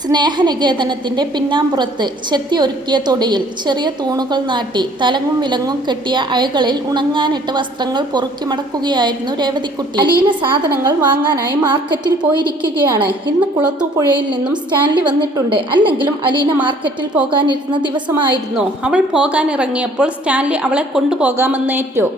സ്നേഹനികേതനത്തിന്റെ പിന്നാമ്പുറത്ത് ചെത്തിയൊരുക്കിയ തൊടിയിൽ ചെറിയ തൂണുകൾ നാട്ടി തലങ്ങും വിലങ്ങും കെട്ടിയ അഴകളിൽ ഉണങ്ങാനിട്ട വസ്ത്രങ്ങൾ പൊറുക്കി മടക്കുകയായിരുന്നു രേവതിക്കുട്ടി. അലീന സാധനങ്ങൾ വാങ്ങാനായി മാർക്കറ്റിൽ പോയിരിക്കുകയാണ്. ഇന്ന് കുളത്തൂപ്പുഴയിൽ നിന്നും സ്റ്റാൻലി വന്നിട്ടുണ്ട്. അല്ലെങ്കിലും അലീന മാർക്കറ്റിൽ പോകാനിരുന്ന ദിവസമായിരുന്നു. അവൾ പോകാനിറങ്ങിയപ്പോൾ സ്റ്റാൻലി അവളെ കൊണ്ടുപോകാമെന്നേറ്റു.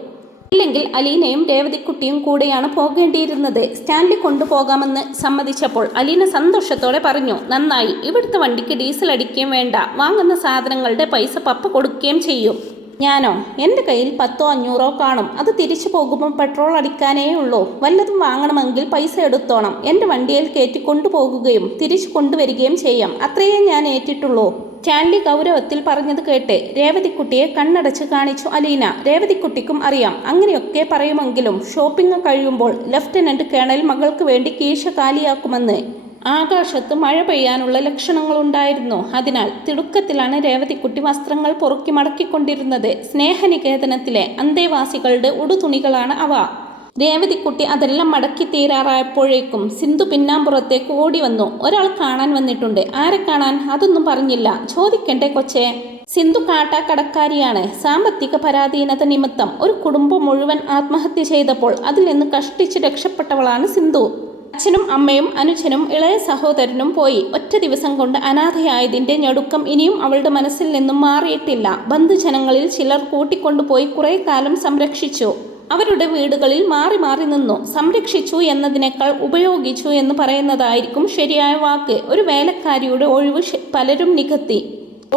ഇല്ലെങ്കിൽ അലീനയും രേവതിക്കുട്ടിയും കൂടെയാണ് പോകേണ്ടിയിരുന്നത്. സ്റ്റാൻലി കൊണ്ടുപോകാമെന്ന് സമ്മതിച്ചപ്പോൾ അലീന സന്തോഷത്തോടെ പറഞ്ഞു, നന്നായി, ഇവിടുത്തെ വണ്ടിക്ക് ഡീസൽ അടിക്കുകയും വേണ്ട, വാങ്ങുന്ന സാധനങ്ങളുടെ പൈസ പപ്പ കൊടുക്കുകയും ചെയ്യും. ഞാനോ? എൻ്റെ കയ്യിൽ 10-500 കാണും. അത് തിരിച്ചു പോകുമ്പോൾ പെട്രോൾ അടിക്കാനേ ഉള്ളൂ. വല്ലതും വാങ്ങണമെങ്കിൽ പൈസ എടുത്തോണം. എൻ്റെ വണ്ടിയിൽ കയറ്റി കൊണ്ടുപോകുകയും തിരിച്ചു കൊണ്ടുവരികയും ചെയ്യാം. അത്രയേ ഞാൻ ഏറ്റിട്ടുള്ളൂ. സ്റ്റാൻലി ഗൗരവത്തിൽ പറഞ്ഞത് കേട്ട് രേവതിക്കുട്ടിയെ കണ്ണടച്ച് കാണിച്ചു അലീന. രേവതിക്കുട്ടിക്കും അറിയാം അങ്ങനെയൊക്കെ പറയുമെങ്കിലും ഷോപ്പിംഗ് കഴിയുമ്പോൾ ലഫ്റ്റനന്റ് കേണൽ മകൾക്ക് വേണ്ടി കീശ കാലിയാക്കുമെന്ന്. ആകാശത്ത് മഴ പെയ്യാനുള്ള ലക്ഷണങ്ങളുണ്ടായിരുന്നു. അതിനാൽ തിടുക്കത്തിലാണ് രേവതിക്കുട്ടി വസ്ത്രങ്ങൾ പൊറുക്കി മടക്കിക്കൊണ്ടിരുന്നത്. സ്നേഹനികേതനത്തിലെ അന്തേവാസികളുടെ ഉടുതുണികളാണ് അവ. രേവതിക്കുട്ടി അതെല്ലാം മടക്കി തീരാറായപ്പോഴേക്കും സിന്ധു പിന്നാമ്പുറത്തേക്ക് ഓടി വന്നു. ഒരാൾ കാണാൻ വന്നിട്ടുണ്ട്. ആരെ കാണാൻ? അതൊന്നും പറഞ്ഞില്ല. ചോദിക്കണ്ടേ കൊച്ചേ? സിന്ധു കാട്ടാക്കടക്കാരിയാണ്. സാമ്പത്തിക പരാധീനത നിമിത്തം ഒരു കുടുംബം മുഴുവൻ ആത്മഹത്യ ചെയ്തപ്പോൾ അതിൽ നിന്ന് കഷ്ടിച്ച് രക്ഷപ്പെട്ടവളാണ് സിന്ധു. അച്ഛനും അമ്മയും അനുജനും ഇളയ സഹോദരനും പോയി. ഒറ്റ ദിവസം കൊണ്ട് അനാഥയായതിൻ്റെ ഞെടുക്കം ഇനിയും അവളുടെ മനസ്സിൽ നിന്നും മാറിയിട്ടില്ല. ബന്ധുജനങ്ങളിൽ ചിലർ കൂട്ടിക്കൊണ്ടുപോയി കുറെ കാലം സംരക്ഷിച്ചു. അവരുടെ വീടുകളിൽ മാറി മാറി നിന്നു. സംരക്ഷിച്ചു എന്നതിനേക്കാൾ ഉപയോഗിച്ചു എന്ന് പറയുന്നതായിരിക്കും ശരിയായ വാക്ക്. ഒരു വേലക്കാരിയുടെ ഒഴിവ് പലരും നികത്തി.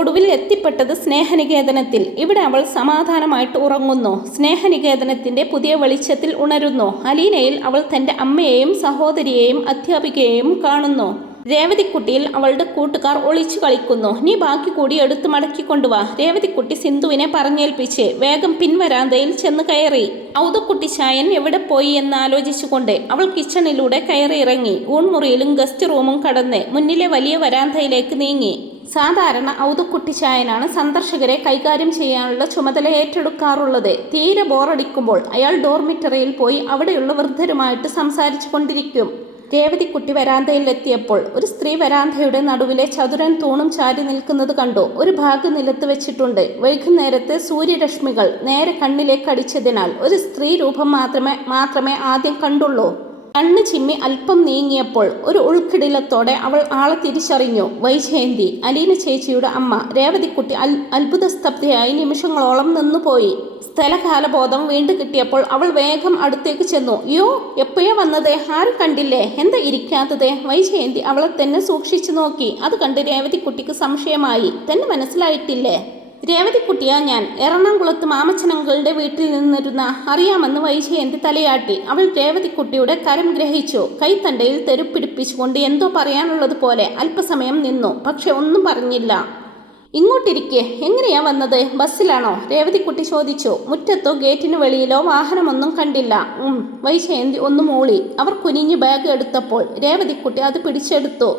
ഒടുവിൽ എത്തിപ്പെട്ടത് സ്നേഹനികേതനത്തിൽ. ഇവിടെ അവൾ സമാധാനമായിട്ട് ഉറങ്ങുന്നു. സ്നേഹനികേതനത്തിന്റെ പുതിയ വെളിച്ചത്തിൽ ഉണരുന്നു. അലീനയിൽ അവൾ തൻ്റെ അമ്മയെയും സഹോദരിയെയും അധ്യാപികയെയും കാണുന്നു. രേവതിക്കുട്ടിയിൽ അവളുടെ കൂട്ടുകാർ ഒളിച്ചു കളിക്കുന്നു. നീ ബാക്കി കൂടി എടുത്തു മടക്കിക്കൊണ്ടുവാ. രേവതിക്കുട്ടി സിന്ധുവിനെ പറഞ്ഞേൽപ്പിച്ച് വേഗം പിൻവരാന്തയിൽ ചെന്ന് കയറി. ഔതക്കുട്ടി ചായൻ എവിടെ പോയി എന്നാലോചിച്ചുകൊണ്ട് അവൾ കിച്ചണിലൂടെ കയറി ഇറങ്ങി. ഊൺമുറിയിലും ഗസ്റ്റ് റൂമും കടന്ന് മുന്നിലെ വലിയ വരാന്തയിലേക്ക് നീങ്ങി. സാധാരണ ഔതക്കുട്ടി ചായനാണ് സന്ദർശകരെ കൈകാര്യം ചെയ്യാനുള്ള ചുമതല ഏറ്റെടുക്കാറുള്ളത്. തീരെ ബോറടിക്കുമ്പോൾ അയാൾ ഡോർമിറ്ററിയിൽ പോയി അവിടെയുള്ള വൃദ്ധരുമായിട്ട് സംസാരിച്ചു കൊണ്ടിരിക്കും. രേവതിക്കുട്ടി വരാന്തയിൽ എത്തിയപ്പോൾ ഒരു സ്ത്രീ വരാന്തയുടെ നടുവിലെ ചതുരൻ തൂണും ചാരി നിൽക്കുന്നത് കണ്ടു. ഒരു ഭാഗം നിലത്ത് വെച്ചിട്ടുണ്ട്. വൈകുന്നേരത്തെ സൂര്യരശ്മികൾ നേരെ കണ്ണിലേക്ക് അടിച്ചതിനാൽ ഒരു സ്ത്രീ രൂപം മാത്രമേ ആദ്യം കണ്ടുള്ളൂ. കണ്ണ് ചിമ്മി അല്പം നീങ്ങിയപ്പോൾ ഒരു ഉൾക്കിടിലത്തോടെ അവൾ ആളെ തിരിച്ചറിഞ്ഞു. വൈജയന്തി, അലീന ചേച്ചിയുടെ അമ്മ. രേവതിക്കുട്ടി അത്ഭുതസ്തബ്ധയായി നിമിഷങ്ങളോളം നിന്നുപോയി. സ്ഥലകാലബോധം വീണ്ടും കിട്ടിയപ്പോൾ അവൾ വേഗം അടുത്തേക്ക് ചെന്നു. യോ, എപ്പോഴാ വന്നത്? ആരും കണ്ടില്ലേ? എന്താ ഇരിക്കാത്തത്? വൈജയന്തി അവളെ തന്നെ സൂക്ഷിച്ചു നോക്കി. അത് കണ്ട് രേവതിക്കുട്ടിക്ക് സംശയമായി. തന്നെ മനസ്സിലായിട്ടില്ലേ? രേവതിക്കുട്ടിയാ ഞാൻ. എറണാകുളത്ത് മാമച്ചനങ്ങളുടെ വീട്ടിൽ നിന്നിരുന്ന. അറിയാമെന്ന് വൈജയന്തി തലയാട്ടി. അവൾ രേവതിക്കുട്ടിയുടെ കരം ഗ്രഹിച്ചു. കൈത്തണ്ടയിൽ തെരുപ്പിടിപ്പിച്ചുകൊണ്ട് എന്തോ പറയാനുള്ളത് പോലെ അല്പസമയം നിന്നു. പക്ഷെ ഒന്നും പറഞ്ഞില്ല. ഇങ്ങോട്ടിരിക്കെ. എങ്ങനെയാ വന്നത്? ബസ്സിലാണോ? രേവതിക്കുട്ടി ചോദിച്ചു. മുറ്റത്തോ ഗേറ്റിന് വെളിയിലോ വാഹനമൊന്നും കണ്ടില്ല. വൈജയന്തി ഒന്ന് മൂളി. അവർ കുനിഞ്ഞ് ബാഗ് എടുത്തപ്പോൾ രേവതിക്കുട്ടി അത് പിടിച്ചെടുത്തു.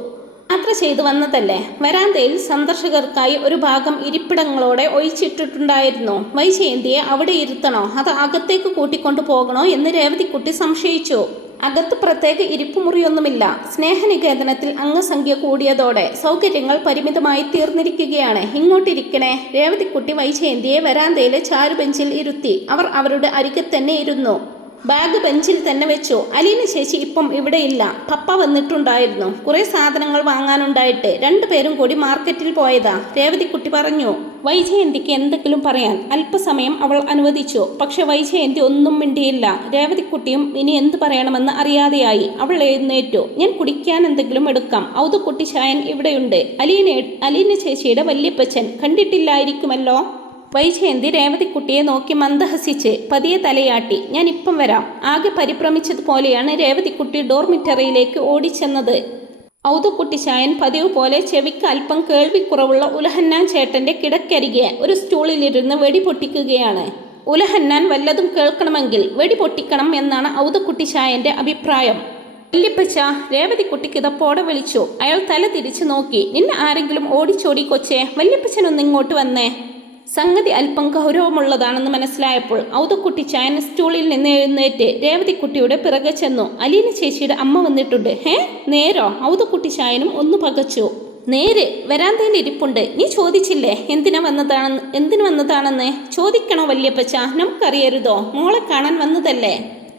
യാത്ര ചെയ്തു വന്നതല്ലേ? വരാന്തയിൽ സന്ദർശകർക്കായി ഒരു ഭാഗം ഇരിപ്പിടങ്ങളോടെ ഒഴിച്ചിട്ടിട്ടുണ്ടായിരുന്നു. വൈജയന്തിയെ അവിടെ ഇരുത്തണോ അത് അകത്തേക്ക് കൂട്ടിക്കൊണ്ടു പോകണോ എന്ന് രേവതിക്കുട്ടി സംശയിച്ചു. അകത്ത് പ്രത്യേക ഇരിപ്പുമുറിയൊന്നുമില്ല. സ്നേഹനികേതനത്തിൽ അംഗസംഖ്യ കൂടിയതോടെ സൗകര്യങ്ങൾ പരിമിതമായി തീർന്നിരിക്കുകയാണ്. ഇങ്ങോട്ടിരിക്കണേ. രേവതിക്കുട്ടി വൈജയന്തിയെ വരാന്തയിലെ ചാരുബെഞ്ചിൽ ഇരുത്തി. അവർ അവരുടെ അരികെ തന്നെ ഇരുന്നു. ബാഗ് ബെഞ്ചിൽ തന്നെ വെച്ചു. അലീന ചേച്ചി ഇപ്പം ഇവിടെ ഇല്ല. പപ്പ വന്നിട്ടുണ്ടായിരുന്നു. കുറെ സാധനങ്ങൾ വാങ്ങാനുണ്ടായിട്ട് രണ്ടുപേരും കൂടി മാർക്കറ്റിൽ പോയതാ. രേവതിക്കുട്ടി പറഞ്ഞു. വൈജയന്തിക്ക് എന്തെങ്കിലും പറയാൻ അല്പസമയം അവൾ അനുവദിച്ചു. പക്ഷെ വൈജയന്തി ഒന്നും മിണ്ടിയില്ല. രേവതിക്കുട്ടിയും ഇനി എന്ത് പറയണമെന്ന് അറിയാതെയായി. അവൾ എഴുന്നേറ്റു. ഞാൻ കുടിക്കാൻ എന്തെങ്കിലും എടുക്കാം. ഔതക്കുട്ടി ചായൻ ഇവിടെയുണ്ട്. അലീന ചേച്ചിയുടെ വല്യപ്പച്ചൻ കണ്ടിട്ടില്ലായിരിക്കുമല്ലോ. വൈജയന്തി രേവതിക്കുട്ടിയെ നോക്കി മന്ദഹസിച്ച് പതിയെ തലയാട്ടി. ഞാൻ ഇപ്പം വരാം. ആകെ പരിഭ്രമിച്ചതുപോലെയാണ് രേവതിക്കുട്ടി ഡോർമിറ്ററിയിലേക്ക് ഓടിച്ചെന്നത്. ഔതക്കുട്ടി ചായൻ പതിവ് പോലെ ചെവിക്ക് അല്പം കേൾവിക്കുറവുള്ള ഉലഹന്നാൻ ചേട്ടന്റെ കിടക്കരികെ ഒരു സ്റ്റൂളിലിരുന്ന് വെടി പൊട്ടിക്കുകയാണ്. ഉലഹന്നാൻ വല്ലതും കേൾക്കണമെങ്കിൽ വെടി പൊട്ടിക്കണം എന്നാണ് ഔതക്കുട്ടി ചായന്റെ അഭിപ്രായം. വല്യപ്പച്ച, രേവതിക്കുട്ടി കിതപ്പോടെ വിളിച്ചു. അയാൾ തല തിരിച്ചു നോക്കി. നിന്നെ ആരെങ്കിലും ഓടിച്ചോടി കൊച്ചേ? വല്യപ്പച്ചനൊന്ന് ഇങ്ങോട്ട് വന്നേ. സംഗതി അല്പം ഗൗരവമുള്ളതാണെന്ന് മനസ്സിലായപ്പോൾ ഔതക്കുട്ടി ചായൻ സ്റ്റൂളിൽ നിന്ന് എഴുന്നേറ്റ് രേവതിക്കുട്ടിയുടെ പിറകെ ചെന്നു. അലീന ചേച്ചിയുടെ അമ്മ വന്നിട്ടുണ്ട്. നേരോ? ഔതക്കുട്ടി ചായനും ഒന്ന് പകച്ചു. നേര് വരാന്തയിൽ ഇരിപ്പുണ്ട്. നീ ചോദിച്ചില്ലേ എന്തിനു വന്നതാണെന്ന്? ചോദിക്കണോ വല്യപ്പച്ച? നമുക്കറിയരുതോ? മോളെ കാണാൻ വന്നതല്ലേ?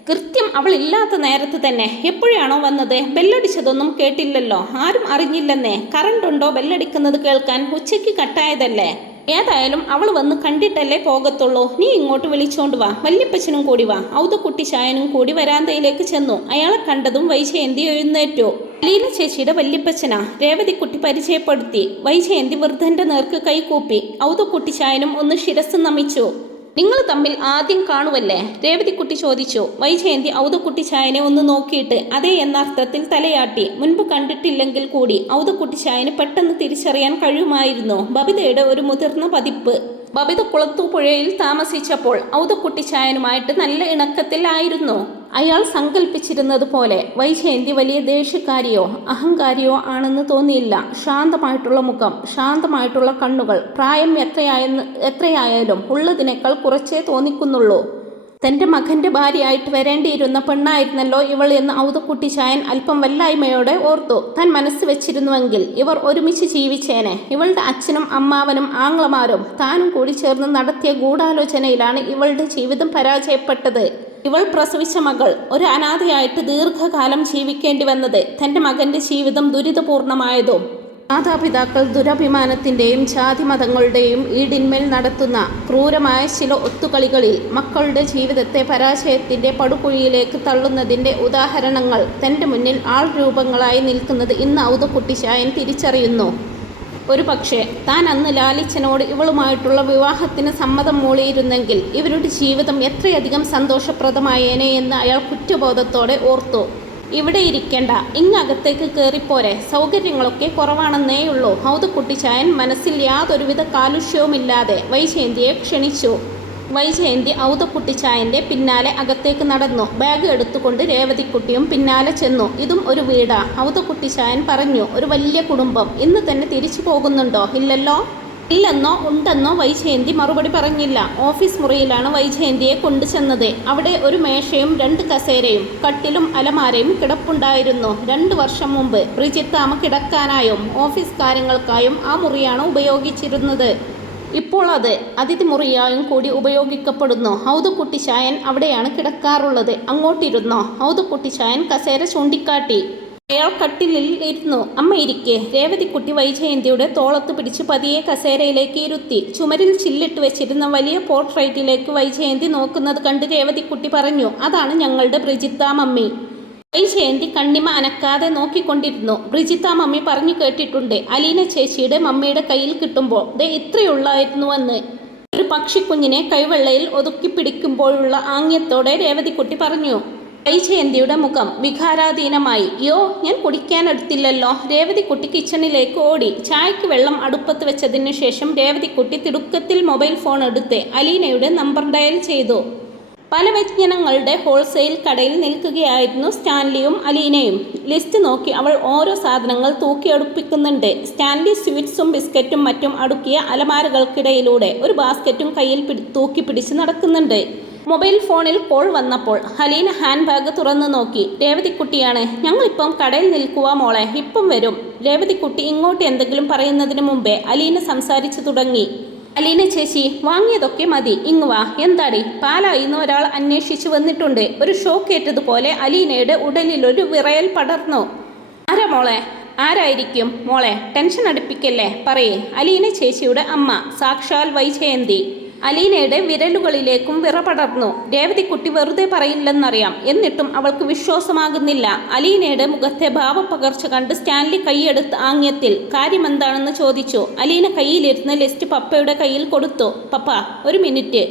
കൃത്യം അവൾ ഇല്ലാത്ത നേരത്ത് തന്നെ. എപ്പോഴാണോ വന്നത്? ബെല്ലടിച്ചതൊന്നും കേട്ടില്ലല്ലോ. ആരും അറിഞ്ഞില്ലെന്നേ. കറണ്ട് ഉണ്ടോ ബെല്ലടിക്കുന്നത് കേൾക്കാൻ? ഉച്ചയ്ക്ക് കട്ടായതല്ലേ. ഏതായാലും അവൾ വന്ന് കണ്ടിട്ടല്ലേ പോകത്തുള്ളൂ. നീ ഇങ്ങോട്ട് വിളിച്ചോണ്ട് വാ. വല്യപ്പച്ചനും കൂടി വാ. ഔതക്കുട്ടി ചായനും കൂടി വരാന്തയിലേക്ക് ചെന്നു. അയാളെ കണ്ടതും വൈജയന്തി എഴുന്നേറ്റു. ലീന ചേച്ചിയുടെ വല്യപ്പച്ചനാ. രേവതിക്കുട്ടി പരിചയപ്പെടുത്തി. വൈജയന്തി വൃദ്ധന്റെ നേർക്ക് കൈകൂപ്പി. ഔതക്കുട്ടി ചായനും ഒന്ന് ശിരസ് നമിച്ചു. നിങ്ങൾ തമ്മിൽ ആദ്യം കാണുവല്ലേ? രേവതിക്കുട്ടി ചോദിച്ചു. വൈജയന്തി ഔതക്കുട്ടി ചായനെ ഒന്ന് നോക്കിയിട്ട് അതേ എന്നർത്ഥത്തിൽ തലയാട്ടി. മുൻപ് കണ്ടിട്ടില്ലെങ്കിൽ കൂടി ഔതക്കുട്ടി ചായന് പെട്ടെന്ന് തിരിച്ചറിയാൻ കഴിയുമായിരുന്നു. ബബിതയുടെ ഒരു മുതിർന്ന പതിപ്പ്. ബബിത കുളത്തൂപ്പുഴയിൽ താമസിച്ചപ്പോൾ ഔതക്കുട്ടി ചായനുമായിട്ട് നല്ല ഇണക്കത്തിലായിരുന്നു. അയാൾ സങ്കല്പിച്ചിരുന്നത് പോലെ വൈജയന്തി വലിയ ദേഷ്യക്കാരിയോ അഹങ്കാരിയോ ആണെന്ന് തോന്നിയില്ല. ശാന്തമായിട്ടുള്ള മുഖം, ശാന്തമായിട്ടുള്ള കണ്ണുകൾ. പ്രായം എത്രയായാലും ഉള്ളതിനേക്കാൾ കുറച്ചേ തോന്നിക്കുന്നുള്ളൂ. തൻ്റെ മകൻ്റെ ഭാര്യയായിട്ട് വരേണ്ടിയിരുന്ന പെണ്ണായിരുന്നല്ലോ ഇവൾ എന്ന് ഔതക്കുട്ടി ചായൻ അല്പം വല്ലായ്മയോടെ ഓർത്തു. താൻ മനസ്സ് വെച്ചിരുന്നുവെങ്കിൽ ഇവർ ഒരുമിച്ച് ജീവിച്ചേനെ. ഇവളുടെ അച്ഛനും അമ്മാവനും ആങ്ങളമാരും താനും കൂടി ചേർന്ന് നടത്തിയ ഗൂഢാലോചനയിലാണ് ഇവളുടെ ജീവിതം പരാജയപ്പെട്ടത്. ഇവൾ പ്രസവിച്ച മകൾ ഒരു അനാഥയായിട്ട് ദീർഘകാലം ജീവിക്കേണ്ടി വന്നത്, തൻ്റെ മകൻ്റെ ജീവിതം ദുരിതപൂർണമായതും മാതാപിതാക്കൾ ദുരഭിമാനത്തിൻ്റെയും ജാതിമതങ്ങളുടെയും ഈടിന്മേൽ നടത്തുന്ന ക്രൂരമായ ചില ഒത്തുകളികളിൽ മക്കളുടെ ജീവിതത്തെ പരാജയത്തിൻ്റെ പടുകുഴിയിലേക്ക് തള്ളുന്നതിൻ്റെ ഉദാഹരണങ്ങൾ തൻ്റെ മുന്നിൽ ആൾ രൂപങ്ങളായി നിൽക്കുന്നത് ഇന്ന് ഔതക്കുട്ടി ചായൻ തിരിച്ചറിയുന്നു. ഒരു പക്ഷേ താൻ അന്ന് ലാലിച്ചനോട് ഇവളുമായിട്ടുള്ള വിവാഹത്തിന് സമ്മതം മൂളിയിരുന്നെങ്കിൽ ഇവരുടെ ജീവിതം എത്രയധികം സന്തോഷപ്രദമായേനെ എന്ന് അയാൾ കുറ്റബോധത്തോടെ ഓർത്തു. ഇവിടെ ഇരിക്കേണ്ട, ഇങ്ങകത്തേക്ക് കയറിപ്പോരെ. സൗകര്യങ്ങളൊക്കെ കുറവാണെന്നേയുള്ളൂ. ഔതക്കുട്ടി ചായൻ മനസ്സിൽ യാതൊരുവിധ കാലുഷ്യവുമില്ലാതെ വൈജയന്തിയെ ക്ഷണിച്ചു. വൈജയന്തി ഔതക്കുട്ടി ചായൻ്റെ പിന്നാലെ അകത്തേക്ക് നടന്നു. ബാഗ് എടുത്തുകൊണ്ട് രേവതിക്കുട്ടിയും പിന്നാലെ ചെന്നു. ഇതും ഒരു വീടാ, ഔതക്കുട്ടി ചായൻ പറഞ്ഞു. ഒരു വലിയ കുടുംബം. ഇന്ന് തന്നെ തിരിച്ചു പോകുന്നുണ്ടോ? ഇല്ലല്ലോ. ഇല്ലെന്നോ ഉണ്ടെന്നോ വൈജയന്തി മറുപടി പറഞ്ഞില്ല. ഓഫീസ് മുറിയിലാണ് വൈജയന്തിയെ കൊണ്ടുചെന്നത്. അവിടെ ഒരു മേശയും 2 കസേരയും കട്ടിലും അലമാരയും കിടപ്പുണ്ടായിരുന്നു. 2 വർഷം മുമ്പ് ബ്രിജിത്താമ്മ കിടക്കാനായും ഓഫീസ് കാര്യങ്ങൾക്കായും ആ മുറിയാണ് ഉപയോഗിച്ചിരുന്നത്. ഇപ്പോൾ അത് അതിഥി മുറിയായും കൂടി ഉപയോഗിക്കപ്പെടുന്നു. ഔതക്കുട്ടി ചായൻ അവിടെയാണ് കിടക്കാറുള്ളത്. അങ്ങോട്ടിരുന്നോ? ഔതക്കുട്ടി ചായൻ കസേര ചൂണ്ടിക്കാട്ടി. അയാൾ കട്ടിലിൽ ഇരുന്നു. അമ്മ ഇരിക്കെ. രേവതിക്കുട്ടി വൈജയന്തിയുടെ തോളത്ത് പിടിച്ച് പതിയെ കസേരയിലേക്ക് ഇരുത്തി. ചുമരിൽ ചില്ലിട്ട് വെച്ചിരുന്ന വലിയ പോർട്രേറ്റിലേക്ക് വൈജയന്തി നോക്കുന്നത് കണ്ട് രേവതിക്കുട്ടി പറഞ്ഞു, അതാണ് ഞങ്ങളുടെ ബ്രിജിത്ത മമ്മി. വൈജയന്തി കണ്ണിമ അനക്കാതെ നോക്കിക്കൊണ്ടിരുന്നു. ബ്രിജിത്ത മമ്മി പറഞ്ഞു കേട്ടിട്ടുണ്ട്, അലീന ചേച്ചിയുടെ മമ്മിയുടെ കയ്യിൽ കിട്ടുമ്പോൾ ദേ ഇത്രയുള്ളായിരുന്നുവെന്ന്. ഒരു പക്ഷിക്കുഞ്ഞിനെ കൈവെള്ളയിൽ ഒതുക്കി പിടിക്കുമ്പോഴുള്ള ആംഗ്യത്തോടെ രേവതിക്കുട്ടി പറഞ്ഞു. വൈജയന്തിയുടെ മുഖം വികാരാധീനമായി. യോ, ഞാൻ കുടിക്കാനെടുത്തില്ലല്ലോ. രേവതിക്കുട്ടി കിച്ചണിലേക്ക് ഓടി. ചായക്ക് വെള്ളം അടുപ്പത്ത് വെച്ചതിന് ശേഷം രേവതിക്കുട്ടി തിടുക്കത്തിൽ മൊബൈൽ ഫോൺ എടുത്ത് അലീനയുടെ നമ്പർ ഡയൽ ചെയ്തു. പല വ്യഞ്ജനങ്ങളുടെ ഹോൾസെയിൽ കടയിൽ നിൽക്കുകയായിരുന്നു സ്റ്റാൻലിയും അലീനയും. ലിസ്റ്റ് നോക്കി അവൾ ഓരോ സാധനങ്ങൾ തൂക്കിയെടുപ്പിക്കുന്നുണ്ട്. സ്റ്റാൻലി സ്വീറ്റ്സും ബിസ്ക്കറ്റും മറ്റും അടുക്കിയ അലമാരകൾക്കിടയിലൂടെ ഒരു ബാസ്ക്കറ്റും കയ്യിൽ തൂക്കി പിടിച്ച് നടക്കുന്നുണ്ട്. മൊബൈൽ ഫോണിൽ കോൾ വന്നപ്പോൾ അലീന ഹാൻഡ് ബാഗ് തുറന്നു നോക്കി. രേവതിക്കുട്ടിയാണ്. ഞങ്ങളിപ്പം കടയിൽ നിൽക്കുക മോളെ, ഇപ്പം വരും. രേവതിക്കുട്ടി ഇങ്ങോട്ട് എന്തെങ്കിലും പറയുന്നതിന് മുമ്പേ അലീന സംസാരിച്ചു തുടങ്ങി. അലീന ചേച്ചി, വാങ്ങിയതൊക്കെ മതി, ഇങ്ങ് വാ. എന്താടി? പാലായിന്ന് ഒരാൾ അന്വേഷിച്ചു വന്നിട്ടുണ്ട്. ഒരു ഷോക്കേറ്റതുപോലെ അലീനയുടെ ഉടലിലൊരു വിറയൽ പടർന്നു. ആരാ മോളെ? ആരായിരിക്കും മോളെ? ടെൻഷൻ അടുപ്പിക്കല്ലേ, പറയേ. അലീന ചേച്ചിയുടെ അമ്മ, സാക്ഷാൽ വൈജയന്തി. അലീനയുടെ വിരലുകളിലേക്കും വിറപടർന്നു. രേവതിക്കുട്ടി വെറുതെ പറയില്ലെന്നറിയാം, എന്നിട്ടും അവൾക്ക് വിശ്വാസമാകുന്നില്ല. അലീനയുടെ മുഖത്തെ ഭാവപ്പകർച്ച കണ്ട് സ്റ്റാൻലി കൈയെടുത്ത് ആംഗ്യത്തിൽ കാര്യമെന്താണെന്ന് ചോദിച്ചു. അലീന കയ്യിലിരുന്ന് ലിസ്റ്റ് പപ്പയുടെ കയ്യിൽ കൊടുത്തു. പപ്പ, ഒരു മിനിറ്റ്.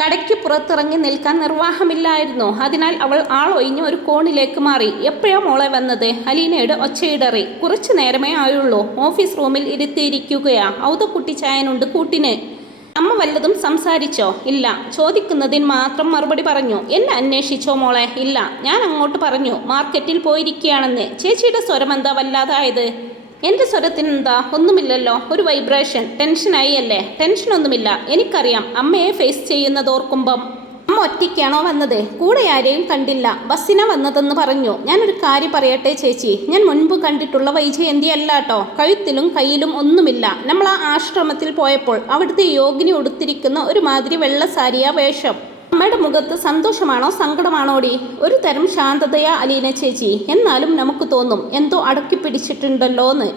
കടയ്ക്ക് പുറത്തിറങ്ങി നിൽക്കാൻ നിർവാഹമില്ലായിരുന്നു. അതിനാൽ അവൾ ആളൊഴിഞ്ഞ് ഒരു കോണിലേക്ക് മാറി. എപ്പോഴാ മോളെ വന്നത്? അലീനയുടെ ഒച്ചയിടറി. കുറച്ചു നേരമേ ആയുള്ളൂ. ഓഫീസ് റൂമിൽ ഇരുത്തിയിരിക്കുകയാ. ഔതക്കുട്ടി ചായനുണ്ട് കൂട്ടിന്. അമ്മ വല്ലതും സംസാരിച്ചോ? ഇല്ല. ചോദിക്കുന്നതിന് മാത്രം മറുപടി പറഞ്ഞു. എന്നെ അന്വേഷിച്ചോ മോളെ? ഇല്ല. ഞാൻ അങ്ങോട്ട് പറഞ്ഞു മാർക്കറ്റിൽ പോയിരിക്കുകയാണെന്ന്. ചേച്ചിയുടെ സ്വരം എന്താ വല്ലാതായത്? എൻ്റെ സ്വരത്തിനെന്താ? ഒന്നുമില്ലല്ലോ. ഒരു വൈബ്രേഷൻ. ടെൻഷനായി അല്ലേ? ടെൻഷനൊന്നുമില്ല. എനിക്കറിയാം. അമ്മയെ ഫേസ് ചെയ്യുന്നതോർക്കുമ്പം. അമ്മ അമ്മ ഒറ്റയ്ക്കാണോ വന്നത്? കൂടെ ആരെയും കണ്ടില്ല, ബസ്സിനാ വന്നതെന്ന് പറഞ്ഞു. ഞാനൊരു കാര്യം പറയട്ടെ ചേച്ചി, ഞാൻ മുൻപ് കണ്ടിട്ടുള്ള വൈജയന്തി അല്ലാട്ടോ. കഴുത്തിലും കയ്യിലും ഒന്നുമില്ല. നമ്മൾ ആ ആശ്രമത്തിൽ പോയപ്പോൾ അവിടുത്തെ യോഗിനി ഉടുത്തിരിക്കുന്ന ഒരു മാതിരി വെള്ള സാരിയാ വേഷം. അമ്മയുടെ മുഖത്ത് സന്തോഷമാണോ സങ്കടമാണോടി? ഒരു തരം ശാന്തതയാ അലീന ചേച്ചി. എന്നാലും നമുക്ക് തോന്നും എന്തോ അടക്കി പിടിച്ചിട്ടുണ്ടല്ലോന്ന്.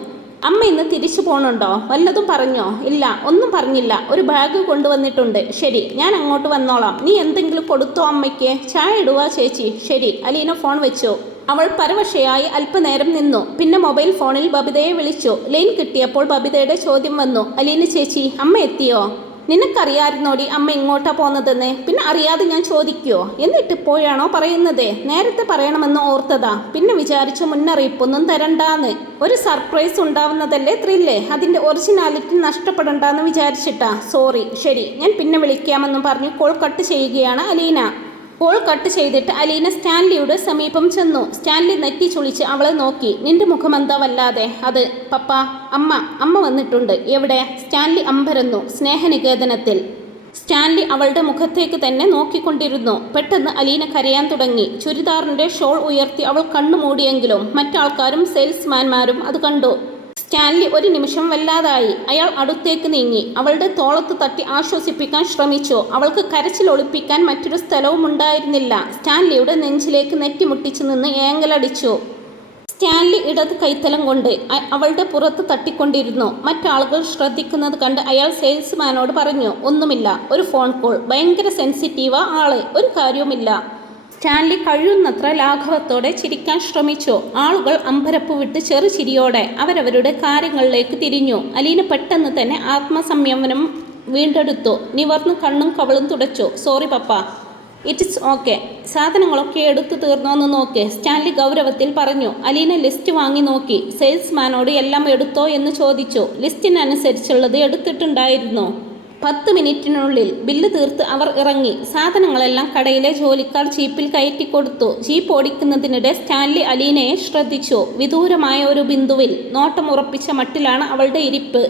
അമ്മ ഇന്ന് തിരിച്ചു പോണുണ്ടോ? വല്ലതും പറഞ്ഞോ? ഇല്ല, ഒന്നും പറഞ്ഞില്ല. ഒരു ബാഗ് കൊണ്ടുവന്നിട്ടുണ്ട്. ശരി, ഞാൻ അങ്ങോട്ട് വന്നോളാം. നീ എന്തെങ്കിലും കൊടുത്തോ അമ്മയ്ക്ക്? ചായ ഇടുക ചേച്ചി. ശരി. അലീന ഫോൺ വെച്ചു. അവൾ പരവശയായി അല്പനേരം നിന്നു. പിന്നെ മൊബൈൽ ഫോണിൽ ബബിതയെ വിളിച്ചു. ലൈൻ കിട്ടിയപ്പോൾ ബബിതയുടെ ചോദ്യം വന്നു. അലീന ചേച്ചി, അമ്മ എത്തിയോ? നിനക്കറിയാമായിരുന്നോടി അമ്മ ഇങ്ങോട്ടാ പോന്നതെന്ന്? പിന്നെ അറിയാതെ ഞാൻ ചോദിക്കുവോ? എന്നിട്ടിപ്പോഴാണോ പറയുന്നത്? നേരത്തെ പറയണമെന്ന് ഓർത്തതാ. പിന്നെ വിചാരിച്ചു മുന്നറിയിപ്പൊന്നും തരണ്ടാന്ന്. ഒരു സർപ്രൈസ് ഉണ്ടാവുന്നതല്ലേ ത്രില്ലേ, അതിൻ്റെ ഒറിജിനാലിറ്റി നഷ്ടപ്പെടണ്ടെന്ന് വിചാരിച്ചിട്ടാ. സോറി. ശരി, ഞാൻ പിന്നെ വിളിക്കാമെന്നും പറഞ്ഞ് കോൾ കട്ട് ചെയ്യുകയാണ് അലീന. കോൾ കട്ട് ചെയ്തിട്ട് അലീന സ്റ്റാൻലിയുടെ സമീപം ചെന്നു. സ്റ്റാൻലി നെറ്റി ചുളിച്ച് അവളെ നോക്കി. നിന്റെ മുഖമെന്താ വല്ലാതെ? അത് പപ്പ, അമ്മ വന്നിട്ടുണ്ട്. എവിടെ? സ്റ്റാൻലി അമ്പരന്നു. സ്നേഹനികേതനത്തിൽ. സ്റ്റാൻലി അവളുടെ മുഖത്തേക്ക് തന്നെ നോക്കിക്കൊണ്ടിരുന്നു. പെട്ടെന്ന് അലീന കരയാൻ തുടങ്ങി. ചുരിദാറിന്റെ ഷോൾ ഉയർത്തി അവൾ കണ്ണു മൂടിയെങ്കിലും മറ്റാൾക്കാരും സെയിൽസ്മാൻമാരും അത് കണ്ടു. സ്റ്റാൻലി ഒരു നിമിഷം വല്ലാതായി. അയാൾ അടുത്തേക്ക് നീങ്ങി. അവളുടെ തോളത്ത് തട്ടി ആശ്വസിപ്പിക്കാൻ ശ്രമിച്ചു. അവൾക്ക് കരച്ചിൽ ഒളിപ്പിക്കാൻ മറ്റൊരു സ്ഥലവും ഉണ്ടായിരുന്നില്ല. സ്റ്റാൻലിയുടെ നെഞ്ചിലേക്ക് നെറ്റിമുട്ടിച്ചു നിന്ന് ഏങ്ങലടിച്ചു. സ്റ്റാൻലി ഇടത് കൈത്തലം കൊണ്ട് അവളുടെ പുറത്ത് തട്ടിക്കൊണ്ടിരുന്നു. മറ്റാളുകൾ ശ്രദ്ധിക്കുന്നത് കണ്ട് അയാൾ സെയിൽസ്മാനോട് പറഞ്ഞു, ഒന്നുമില്ല, ഒരു ഫോൺ കോൾ. ഭയങ്കര സെൻസിറ്റീവാ ആള്, ഒരു കാര്യവുമില്ല. സ്റ്റാൻലി കഴിയുന്നത്ര ലാഘവത്തോടെ ചിരിക്കാൻ ശ്രമിച്ചു. ആളുകൾ അമ്പരപ്പ് വിട്ട് ചെറുചിരിയോടെ അവരവരുടെ കാര്യങ്ങളിലേക്ക് തിരിഞ്ഞു. അലീന പെട്ടെന്ന് തന്നെ ആത്മസംയമനം വീണ്ടെടുത്തു. നിവർന്ന് കണ്ണും കവളും തുടച്ചു. Sorry papa. It's okay. സാധനങ്ങളൊക്കെ എടുത്തു തീർന്നോന്ന് നോക്ക്, സ്റ്റാൻലി ഗൗരവത്തിൽ പറഞ്ഞു. അലീന ലിസ്റ്റ് വാങ്ങി നോക്കി. സെയിൽസ്മാനോട് എല്ലാം എടുത്തോ എന്ന് ചോദിച്ചു. ലിസ്റ്റിനനുസരിച്ചുള്ളത് എടുത്തിട്ടുണ്ടായിരുന്നു. 10 മിനിറ്റിനുള്ളിൽ ബില്ല് തീർത്ത് അവർ ഇറങ്ങി. സാധനങ്ങളെല്ലാം കടയിലെ ജോലിക്കാർ ജീപ്പിൽ കയറ്റിക്കൊടുത്തു. ജീപ്പ് ഓടിക്കുന്നതിനിടെ സ്റ്റാൻലി അലീനയെ ശ്രദ്ധിച്ചു. വിദൂരമായ ഒരു ബിന്ദുവിൽ നോട്ടം ഉറപ്പിച്ച മട്ടിലാണ് അവളുടെ ഇരിപ്പ്.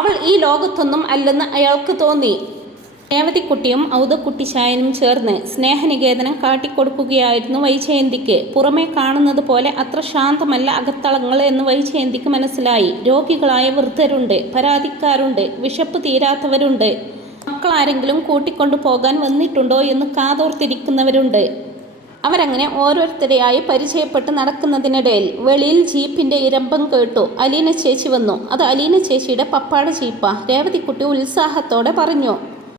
അവൾ ഈ ലോകത്തൊന്നും അല്ലെന്ന് അയാൾക്ക് തോന്നി. രേവതിക്കുട്ടിയും ഔദക്കുട്ടിച്ചായനും ചേർന്ന് സ്നേഹനികേതനം കാട്ടിക്കൊടുക്കുകയായിരുന്നു വൈജയന്തിക്ക്. പുറമേ കാണുന്നത് പോലെ അത്ര ശാന്തമല്ല അകത്തളങ്ങൾ എന്ന് വൈജയന്തിക്ക് മനസ്സിലായി. രോഗികളായ വൃദ്ധരുണ്ട്, പരാതിക്കാരുണ്ട്, വിശപ്പ് തീരാത്തവരുണ്ട്, മക്കളാരെങ്കിലും കൂട്ടിക്കൊണ്ടു പോകാൻ വന്നിട്ടുണ്ടോ എന്ന് കാതോർത്തിരിക്കുന്നവരുണ്ട്. അവരങ്ങനെ ഓരോരുത്തരെയായി പരിചയപ്പെട്ട് നടക്കുന്നതിനിടയിൽ വെളിയിൽ ജീപ്പിന്റെ ഇരമ്പം കേട്ടു. അലീന ചേച്ചി വന്നു. അത് അലീന ചേച്ചിയുടെ പപ്പാടെ ജീപ്പാ, രേവതിക്കുട്ടി ഉത്സാഹത്തോടെ പറഞ്ഞു.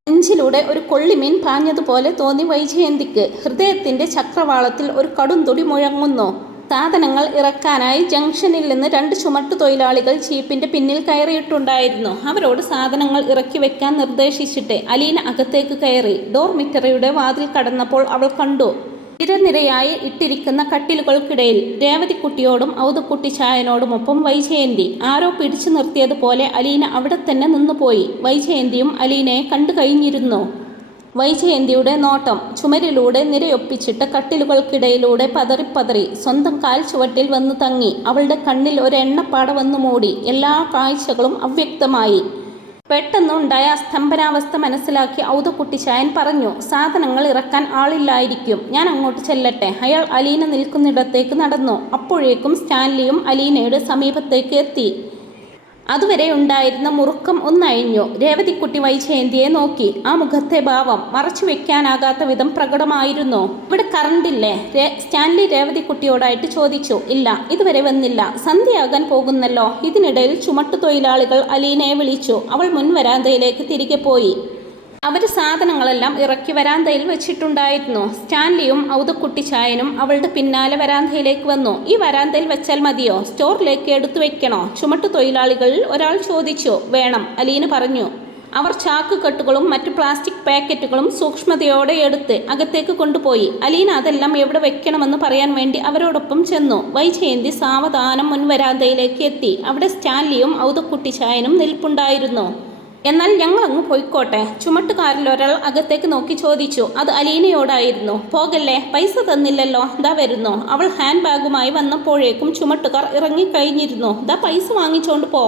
നെഞ്ചിലൂടെ ഒരു കൊള്ളിമീൻ പാഞ്ഞതുപോലെ തോന്നി വൈജയന്തിക്ക്. ഹൃദയത്തിന്റെ ചക്രവാളത്തിൽ ഒരു കടുംതുടി മുഴങ്ങുന്നു. സാധനങ്ങൾ ഇറക്കാനായി ജംഗ്ഷനിൽ നിന്ന് 2 ചുമട്ടു തൊഴിലാളികൾ ജീപ്പിന്റെ പിന്നിൽ കയറിയിട്ടുണ്ടായിരുന്നു. അവരോട് സാധനങ്ങൾ ഇറക്കി വെക്കാൻ നിർദ്ദേശിച്ചിട്ട് അലീന അകത്തേക്ക് കയറി. ഡോർമിറ്ററിയുടെ വാതിൽ കടന്നപ്പോൾ അവൾ കണ്ടു, നിരനിരയായി ഇട്ടിരിക്കുന്ന കട്ടിലുകൾക്കിടയിൽ രേവതിക്കുട്ടിയോടും ഔദക്കുട്ടിച്ചായനോടുമൊപ്പം വൈജയന്തി. ആരോ പിടിച്ചു നിർത്തിയതുപോലെ അലീന അവിടെ തന്നെ നിന്നുപോയി. വൈജയന്തിയും അലീനയെ കണ്ടു കഴിഞ്ഞിരുന്നു. വൈജയന്തിയുടെ നോട്ടം ചുമരിലൂടെ നിരയൊപ്പിച്ചിട്ട കട്ടിലുകൾക്കിടയിലൂടെ പതറിപ്പതറി സ്വന്തം കാൽ ചുവട്ടിൽ വന്ന് തങ്ങി. അവളുടെ കണ്ണിൽ ഒരു എണ്ണപ്പാട വന്നു മൂടി. എല്ലാ കാഴ്ചകളും അവ്യക്തമായി. പെട്ടെന്നുണ്ടായ സ്തംഭനാവസ്ഥ മനസ്സിലാക്കി ഔദക്കുട്ടിച്ചായൻ പറഞ്ഞു, സാധനങ്ങൾ ഇറക്കാൻ ആളില്ലായിരിക്കും, ഞാൻ അങ്ങോട്ട് ചെല്ലട്ടെ. അയാൾ അലീന നിൽക്കുന്നിടത്തേക്ക് നടന്നു. അപ്പോഴേക്കും സ്റ്റാൻലിയും അലീനയുടെ സമീപത്തേക്ക് എത്തി. അതുവരെ ഉണ്ടായിരുന്ന മുറുക്കം ഒന്നഴിഞ്ഞു. രേവതിക്കുട്ടി വൈജയന്തിയെ നോക്കി. ആ മുഖത്തെ ഭാവം മറച്ചു വെക്കാനാകാത്ത വിധം പ്രകടമായിരുന്നു. ഇവിടെ കറണ്ടില്ലേ? സ്റ്റാൻലി രേവതിക്കുട്ടിയോടായിട്ട് ചോദിച്ചു. ഇല്ല, ഇതുവരെ വന്നില്ല. സന്ധ്യയാകാൻ പോകുന്നല്ലോ. ഇതിനിടയിൽ ചുമട്ടു തൊഴിലാളികൾ അലീനയെ വിളിച്ചു. അവൾ മുൻവരാന്തയിലേക്ക് തിരികെ പോയി. അവർ സാധനങ്ങളെല്ലാം ഇറക്കി വരാന്തയിൽ വെച്ചിട്ടുണ്ടായിരുന്നു. സ്റ്റാൻലിയും ഔദക്കുട്ടിച്ചായനും അവളുടെ പിന്നാലെ വരാന്തയിലേക്ക് വന്നു. ഈ വരാന്തയിൽ വെച്ചാൽ മതിയോ? സ്റ്റോറിലേക്ക് എടുത്തു വെക്കണോ? ചുമട്ടു തൊഴിലാളികളിൽ ഒരാൾ ചോദിച്ചു. വേണം, അലീന പറഞ്ഞു. അവർ ചാക്കുകെട്ടുകളും മറ്റു പ്ലാസ്റ്റിക് പാക്കറ്റുകളും സൂക്ഷ്മതയോടെ എടുത്ത് അകത്തേക്ക് കൊണ്ടുപോയി. അലീന അതെല്ലാം എവിടെ വെക്കണമെന്ന് പറയാൻ വേണ്ടി അവരോടൊപ്പം ചെന്നു. വൈജയന്തി സാവധാനം മുൻവരാന്തയിലേക്ക് എത്തി. അവിടെ സ്റ്റാൻലിയും ഔദക്കുട്ടിച്ചായനും നിൽപ്പുണ്ടായിരുന്നു. എന്നാൽ ഞങ്ങളങ്ങ് പോയിക്കോട്ടെ, ചുമട്ടുകാരിൽ ഒരാൾ അകത്തേക്ക് നോക്കി ചോദിച്ചു. അത് അലീനയോടായിരുന്നു. പോകല്ലേ, പൈസ തന്നില്ലല്ലോ, ദാ വരുന്നു. അവൾ ഹാൻഡ് ബാഗുമായി വന്നപ്പോഴേക്കും ചുമട്ടുകാർ ഇറങ്ങിക്കഴിഞ്ഞിരുന്നു. ദാ പൈസ വാങ്ങിച്ചോണ്ട് പോ.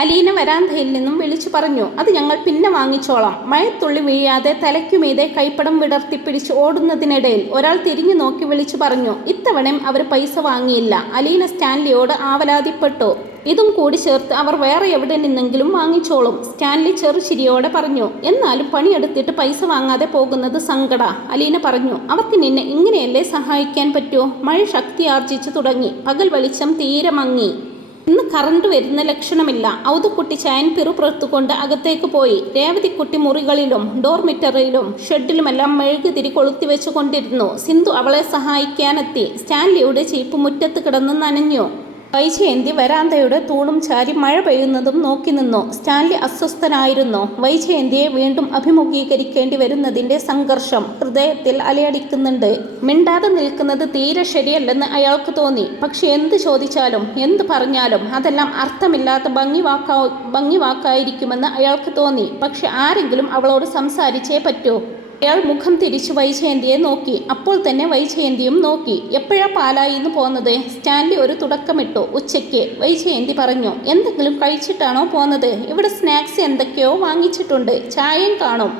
അലീന വരാന്തയിൽ നിന്നും വിളിച്ചു പറഞ്ഞു. അത് ഞങ്ങൾ പിന്നെ വാങ്ങിച്ചോളാം. മഴത്തുള്ളി വീഴാതെ തലയ്ക്കുമീതെ കൈപ്പടം വിടർത്തി പിടിച്ച് ഓടുന്നതിനിടയിൽ ഒരാൾ തിരിഞ്ഞു നോക്കി വിളിച്ചു പറഞ്ഞു. ഇത്തവണയും അവർ പൈസ വാങ്ങിയില്ല. അലീന സ്റ്റാൻലിയോട് ആവലാതിപ്പെട്ടു. ഇതും കൂടി ചേർത്ത് അവർ വേറെ എവിടെ നിന്നെങ്കിലും വാങ്ങിച്ചോളും. സ്റ്റാൻലി ചെറുചിരിയോടെ പറഞ്ഞു. എന്നാലും പണിയെടുത്തിട്ട് പൈസ വാങ്ങാതെ പോകുന്നത് സങ്കട. അലീന പറഞ്ഞു. അവർക്ക് നിന്നെ ഇങ്ങനെയല്ലേ സഹായിക്കാൻ പറ്റൂ. മഴ ശക്തിയാർജിച്ചു തുടങ്ങി. പകൽ വെളിച്ചം തീരെ മങ്ങി. ഇന്ന് കറണ്ട് വരുന്ന ലക്ഷണമില്ല. ഔതുക്കുട്ടി ചായൻ പിറുപുറത്തുകൊണ്ട് അകത്തേക്ക് പോയി. രേവതിക്കുട്ടി മുറികളിലും ഡോർമിറ്ററിയിലും ഷെഡിലുമെല്ലാം മെഴുകുതിരി കൊളുത്തിവെച്ചു കൊണ്ടിരുന്നു. സിന്ധു അവളെ സഹായിക്കാനെത്തി. സ്റ്റാൻലിയുടെ ചീപ്പ് മുറ്റത്ത് കിടന്ന് നനഞ്ഞു. വൈജയന്തി വരാന്തയുടെ തൂണും ചാരി മഴ പെയ്യുന്നതും നോക്കി നിന്നു. സ്റ്റാൻലി അസ്വസ്ഥനായിരുന്നു. വൈജയന്തിയെ വീണ്ടും അഭിമുഖീകരിക്കേണ്ടി വരുന്നതിൻ്റെ സംഘർഷം ഹൃദയത്തിൽ അലയടിക്കുന്നുണ്ട്. മിണ്ടാതെ നിൽക്കുന്നത് തീരെ ശരിയല്ലെന്ന് അയാൾക്ക് തോന്നി. പക്ഷെ എന്ത് ചോദിച്ചാലും എന്ത് പറഞ്ഞാലും അതെല്ലാം അർത്ഥമില്ലാത്ത ഭംഗി വാക്കായിരിക്കുമെന്ന് അയാൾക്ക് തോന്നി. പക്ഷെ ആരെങ്കിലും അവളോട് സംസാരിച്ചേ പറ്റൂ. അയാൾ മുഖം തിരിച്ചു വൈജയന്തിയെ നോക്കി. അപ്പോൾ തന്നെ വൈജയന്തിയും നോക്കി. എപ്പോഴാ പാലായിന്ന് പോന്നത്? സ്റ്റാൻലി ഒരു തുടക്കമിട്ടു. ഉച്ചയ്ക്ക്. വൈജയന്തി പറഞ്ഞു. എന്തെങ്കിലും കഴിച്ചിട്ടാണോ പോന്നത്? ഇവിടെ സ്നാക്സ് എന്തൊക്കെയോ വാങ്ങിച്ചിട്ടുണ്ട്. ചായയും കാണും.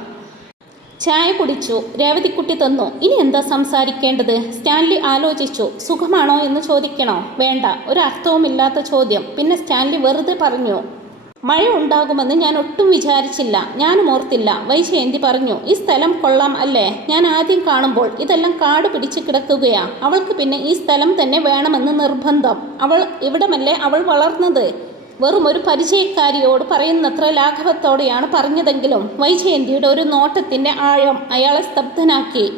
ചായ കുടിച്ചു. രേവതിക്കുട്ടി തന്നു. ഇനി എന്താ സംസാരിക്കേണ്ടത്? സ്റ്റാൻലി ആലോചിച്ചു. സുഖമാണോ എന്ന് ചോദിക്കണോ? വേണ്ട. ഒരർത്ഥവുമില്ലാത്ത ചോദ്യം. പിന്നെ സ്റ്റാൻലി വെറുതെ പറഞ്ഞു. മഴ ഉണ്ടാകുമെന്ന് ഞാൻ ഒട്ടും വിചാരിച്ചില്ല. ഞാനും ഓർത്തില്ല. വൈജയന്തി പറഞ്ഞു. ഈ സ്ഥലം കൊള്ളാം അല്ലേ? ഞാൻ ആദ്യം കാണുമ്പോൾ ഇതെല്ലാം കാട് പിടിച്ച് കിടക്കുകയാ. അവൾക്ക് പിന്നെ ഈ സ്ഥലം തന്നെ വേണമെന്ന് നിർബന്ധം. ഇവിടമല്ലേ അവൾ വളർന്നത്. വെറും ഒരു പരിചയക്കാരിയോട് പറയുന്നത്ര ലാഘവത്തോടെയാണ് പറഞ്ഞതെങ്കിലും വൈജയന്തിയുടെ ഒരു നോട്ടത്തിൻ്റെ ആഴം അയാളെ സ്തബ്ധനാക്കി.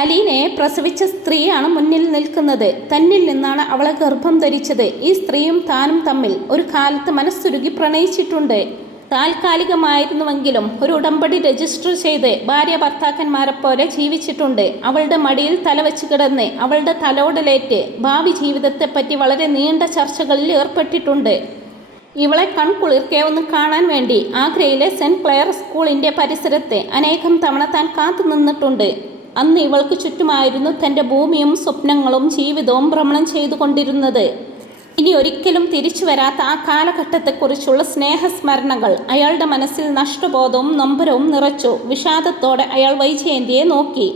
അലീനയെ പ്രസവിച്ച സ്ത്രീയാണ് മുന്നിൽ നിൽക്കുന്നത്. തന്നിൽ നിന്നാണ് അവളെ ഗർഭം ധരിച്ചത്. ഈ സ്ത്രീയും താനും തമ്മിൽ ഒരു കാലത്ത് മനസ്സുരുകി പ്രണയിച്ചിട്ടുണ്ട്. താൽക്കാലികമായിരുന്നുവെങ്കിലും ഒരു ഉടമ്പടി രജിസ്റ്റർ ചെയ്ത് ഭാര്യ ഭർത്താക്കന്മാരെ പോലെ ജീവിച്ചിട്ടുണ്ട്. അവളുടെ മടിയിൽ തലവെച്ച് കിടന്ന് അവളുടെ തലോടലേറ്റ് ഭാവി ജീവിതത്തെപ്പറ്റി വളരെ നീണ്ട ചർച്ചകളിൽ ഏർപ്പെട്ടിട്ടുണ്ട്. ഇവളെ കൺകുളിർക്കെ ഒന്ന് കാണാൻ വേണ്ടി ആഗ്രയിലെ സെന്റ് ക്ലെയർ സ്കൂളിൻ്റെ പരിസരത്ത് അനേകം തവണ താൻ കാത്തു നിന്നിട്ടുണ്ട്. അന്ന് ഇവൾക്ക് ചുറ്റുമായിരുന്നു തൻ്റെ ഭൂമിയും സ്വപ്നങ്ങളും ജീവിതവും ഭ്രമണം ചെയ്തുകൊണ്ടിരുന്നത്. ഇനി ഒരിക്കലും തിരിച്ചു വരാത്ത ആ കാലഘട്ടത്തെക്കുറിച്ചുള്ള സ്നേഹസ്മരണകൾ അയാളുടെ മനസ്സിൽ നഷ്ടബോധവും നൊമ്പരവും നിറച്ചു. വിഷാദത്തോടെ അയാൾ വൈജയന്തിയെ നോക്കി.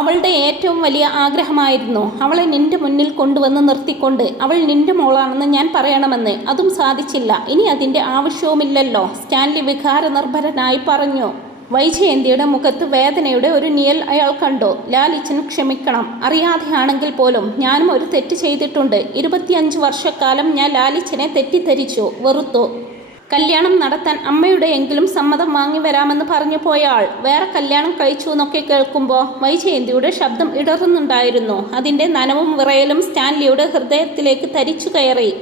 അവളുടെ ഏറ്റവും വലിയ ആഗ്രഹമായിരുന്നു അവളെ നിന്റെ മുന്നിൽ കൊണ്ടുവന്ന് നിർത്തിക്കൊണ്ട് അവൾ നിന്റെ മോളാണെന്ന് ഞാൻ പറയണമെന്ന്. അതും സാധിച്ചില്ല. ഇനി അതിൻ്റെ ആവശ്യവുമില്ലല്ലോ. സ്റ്റാൻലി വികാരനിർഭരനായി പറഞ്ഞു. വൈജയന്തിയുടെ മുഖത്ത് വേദനയുടെ ഒരു നിഴൽ അയാൾ കണ്ടു. ലാലിച്ചൻ ക്ഷമിക്കണം. അറിയാതെയാണെങ്കിൽ പോലും ഞാനും ഒരു തെറ്റ് ചെയ്തിട്ടുണ്ട്. 25 വർഷക്കാലം ഞാൻ ലാലിച്ചനെ തെറ്റിദ്ധരിച്ചു, വെറുത്തു. കല്യാണം നടത്താൻ അമ്മയുടെയെങ്കിലും സമ്മതം വാങ്ങി വരാമെന്ന് പറഞ്ഞു പോയ ആൾ വേറെ കല്യാണം കഴിച്ചു എന്നൊക്കെ കേൾക്കുമ്പോൾ വൈജയന്തിയുടെ ശബ്ദം ഇടറുന്നുണ്ടായിരുന്നു. അതിൻ്റെ നനവും വിറയലും സ്റ്റാൻലിയുടെ ഹൃദയത്തിലേക്ക് തരിച്ചു കയറി.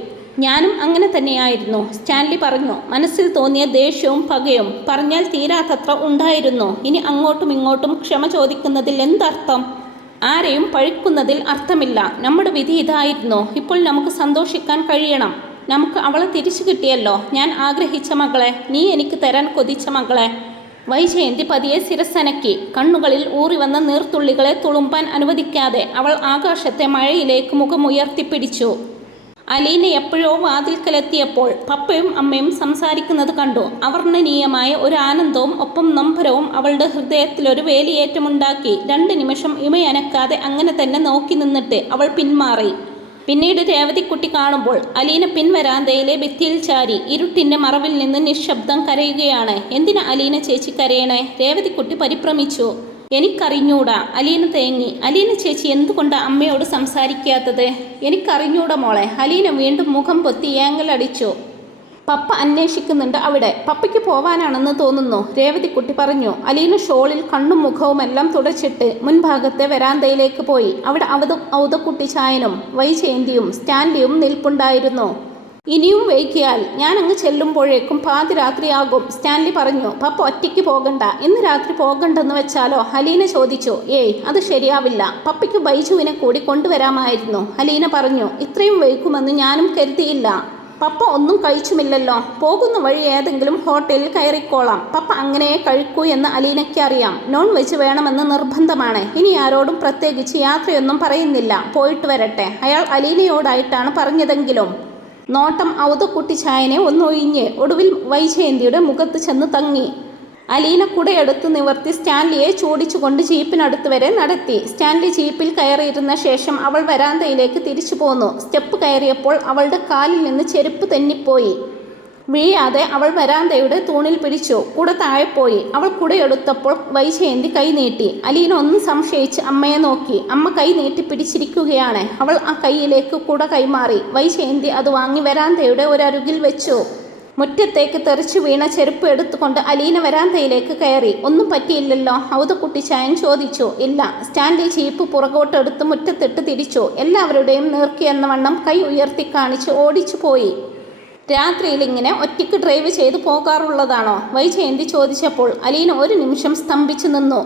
ഞാനും അങ്ങനെ തന്നെയായിരുന്നു, സ്റ്റാൻലി പറഞ്ഞു. മനസ്സിൽ തോന്നിയ ദേഷ്യവും പകയും പറഞ്ഞാൽ തീരാത്തത്ര ഉണ്ടായിരുന്നു. ഇനി അങ്ങോട്ടും ഇങ്ങോട്ടും ക്ഷമ ചോദിക്കുന്നതിൽ എന്തർത്ഥം? ആരെയും പഴിക്കുന്നതിൽ അർത്ഥമില്ല. നമ്മുടെ വിധി ഇതായിരുന്നു. ഇപ്പോൾ നമുക്ക് സന്തോഷിക്കാൻ കഴിയണം. നമുക്ക് അവളെ തിരിച്ചു കിട്ടിയല്ലോ. ഞാൻ ആഗ്രഹിച്ച മകളെ, നീ എനിക്ക് തരാൻ കൊതിച്ച മകളെ. വൈജയന്തി പതിയെ ശിരസ്സനക്കി. കണ്ണുകളിൽ ഊറിവന്ന നീർത്തുള്ളികളെ തുളുമ്പാൻ അനുവദിക്കാതെ അവൾ ആകാശത്തെ മഴയിലേക്ക് മുഖമുയർത്തിപ്പിടിച്ചു. അലീന എപ്പോഴോ വാതിൽക്കലെത്തിയപ്പോൾ പപ്പയും അമ്മയും സംസാരിക്കുന്നത് കണ്ടു. അവർണ്ണനീയമായ ഒരു ആനന്ദവും ഒപ്പം നൊമ്പരവും അവളുടെ ഹൃദയത്തിലൊരു വേലിയേറ്റമുണ്ടാക്കി. 2 നിമിഷം ഇമയനക്കാതെ അങ്ങനെ തന്നെ നോക്കി നിന്നിട്ട് അവൾ പിന്മാറി. പിന്നീട് രേവതിക്കുട്ടി കാണുമ്പോൾ അലീന പിൻവരാന്തയിലെ ഭിത്തിയിൽ ചാരി ഇരുട്ടിൻ്റെ മറവിൽ നിന്ന് നിശബ്ദം കരയുകയാണ്. എന്തിനാ അലീന ചേച്ചി കരയണേ? രേവതിക്കുട്ടി പരിഭ്രമിച്ചു. എനിക്കറിഞ്ഞൂടാ. അലീന തേങ്ങി. അലീന ചേച്ചി എന്തുകൊണ്ടാ അമ്മയോട് സംസാരിക്കാത്തത്? എനിക്കറിഞ്ഞൂടാ മോളെ. അലീന വീണ്ടും മുഖം പൊത്തി ഏങ്ങലടിച്ചു. പപ്പ അന്വേഷിക്കുന്നുണ്ട് അവിടെ. പപ്പയ്ക്ക് പോവാനാണെന്ന് തോന്നുന്നു, രേവതിക്കുട്ടി പറഞ്ഞു. അലീന ഷോളിൽ കണ്ണും മുഖവുമെല്ലാം തുടച്ചിട്ട് മുൻഭാഗത്തെ വരാന്തയിലേക്ക് പോയി. അവിടെ ഔതക്കുട്ടി ചായനും വൈജയന്തിയും സ്റ്റാൻലിയും നിൽപ്പുണ്ടായിരുന്നു. ഇനിയും വൈകിയാൽ ഞാൻ അങ്ങ് ചെല്ലുമ്പോഴേക്കും പാതിരാത്രിയാകും, സ്റ്റാൻലി പറഞ്ഞു. പപ്പ ഒറ്റയ്ക്ക് പോകണ്ട. ഇന്ന് രാത്രി പോകണ്ടെന്ന് വെച്ചാലോ? അലീന ചോദിച്ചു. ഏയ്, അത് ശരിയാവില്ല. പപ്പയ്ക്ക് ബൈജുവിനെ കൂടി കൊണ്ടുവരാമായിരുന്നു, അലീന പറഞ്ഞു. ഇത്രയും വൈകുമെന്ന് ഞാനും കരുതിയില്ല. പപ്പ ഒന്നും കഴിച്ചുമില്ലല്ലോ. പോകുന്ന വഴി ഏതെങ്കിലും ഹോട്ടലിൽ കയറിക്കോളാം. പപ്പ അങ്ങനെ കഴിക്കൂ എന്ന് അലീനയ്ക്ക് അറിയാം. നോൺ വെജ് വേണമെന്ന് നിർബന്ധമാണ്. ഇനി ആരോടും പ്രത്യേകിച്ച് യാത്രയൊന്നും പറയുന്നില്ല. പോയിട്ട് വരട്ടെ. അയാൾ അലീനയോടായിട്ടാണ് പറഞ്ഞതെങ്കിലും നോട്ടം ഔതക്കുട്ടി ചായനെ ഒന്നൊഴിഞ്ഞ് ഒടുവിൽ വൈജയന്തിയുടെ മുഖത്ത് ചെന്ന് തങ്ങി. അലീന കുടയെടുത്ത് നിവർത്തി സ്റ്റാൻലിയെ ചൂടിച്ചുകൊണ്ട് ജീപ്പിനടുത്ത് വരെ നടത്തി. സ്റ്റാൻലി ജീപ്പിൽ കയറിയിരുന്ന ശേഷം അവൾ വരാന്തയിലേക്ക് തിരിച്ചു പോന്നു. സ്റ്റെപ്പ് കയറിയപ്പോൾ അവളുടെ കാലിൽ നിന്ന് ചെരുപ്പ് തെന്നിപ്പോയി. വീഴാതെ അവൾ വരാന്തയുടെ തൂണിൽ പിടിച്ചു. കുട താഴെപ്പോയി. അവൾ കുടയെടുത്തപ്പോൾ വൈജയന്തി കൈ നീട്ടി. അലീന ഒന്ന് സംശയിച്ച് അമ്മയെ നോക്കി. അമ്മ കൈ നീട്ടി പിടിച്ചിരിക്കുകയാണ്. അവൾ ആ കൈയിലേക്ക് കുട കൈമാറി. വൈജയന്തി അത് വാങ്ങി വരാന്തയുടെ ഒരരുകിൽ വെച്ചു. മുറ്റത്തേക്ക് തെറിച്ചു വീണ ചെരുപ്പ് എടുത്തുകൊണ്ട് അലീന വരാന്തയിലേക്ക് കയറി. ഒന്നും പറ്റിയില്ലല്ലോ? ഔതക്കുട്ടി ചായൻ ചോദിച്ചു. ഇല്ല. സ്റ്റാൻലി ജീപ്പ് പുറകോട്ടെടുത്ത് മുറ്റത്തിട്ട് തിരിച്ചു. എല്ലാവരുടെയും നേർക്കിയെന്ന വണ്ണം കൈ ഉയർത്തി കാണിച്ച് ഓടിച്ചു പോയി. രാത്രിയിൽ ഇങ്ങനെ ഒറ്റയ്ക്ക് ഡ്രൈവ് ചെയ്ത് പോകാറുള്ളതാണോ? വൈജയന്തി ചോദിച്ചപ്പോൾ അലീന ഒരു നിമിഷം സ്തംഭിച്ചു നിന്നു.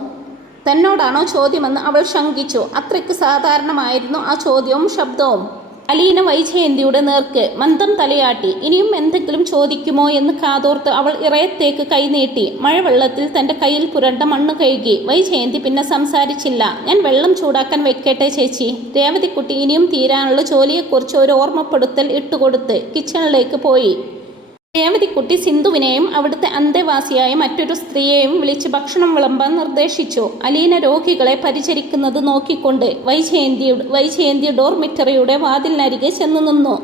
തന്നോടാണോ ചോദ്യമെന്ന് അവൾ ശങ്കിച്ചു. അത്രയ്ക്ക് സാധാരണമായിരുന്നു ആ ചോദ്യവും ശബ്ദവും. അലീന വൈജയന്തിയുടെ നേർക്ക് മന്ദം തലയാട്ടി. ഇനിയും എന്തെങ്കിലും ചോദിക്കുമോ എന്ന് കാതോർത്ത് അവൾ ഇറയത്തേക്ക് കൈനീട്ടി. മഴവെള്ളത്തിൽ തൻ്റെ കയ്യിൽ പുരണ്ട മണ്ണ് കഴുകി. വൈജയന്തി പിന്നെ സംസാരിച്ചില്ല. ഞാൻ വെള്ളം ചൂടാക്കാൻ വെക്കട്ടെ ചേച്ചി? രേവതിക്കുട്ടി ഇനിയും തീരാനുള്ള ജോലിയെക്കുറിച്ച് ഒരു ഓർമ്മപ്പെടുത്തൽ ഇട്ടുകൊടുത്ത് കിച്ചണിലേക്ക് പോയി. രേവതിക്കുട്ടി സിന്ധുവിനെയും അവിടുത്തെ അന്തേവാസിയായ മറ്റൊരു സ്ത്രീയെയും വിളിച്ച് ഭക്ഷണം വിളമ്പാൻ നിർദ്ദേശിച്ചു. അലീന രോഗികളെ പരിചരിക്കുന്നത് നോക്കിക്കൊണ്ട് വൈജയന്തി ഡോർമിറ്ററിയുടെ വാതിലിനരികെ ചെന്നു നിന്നു.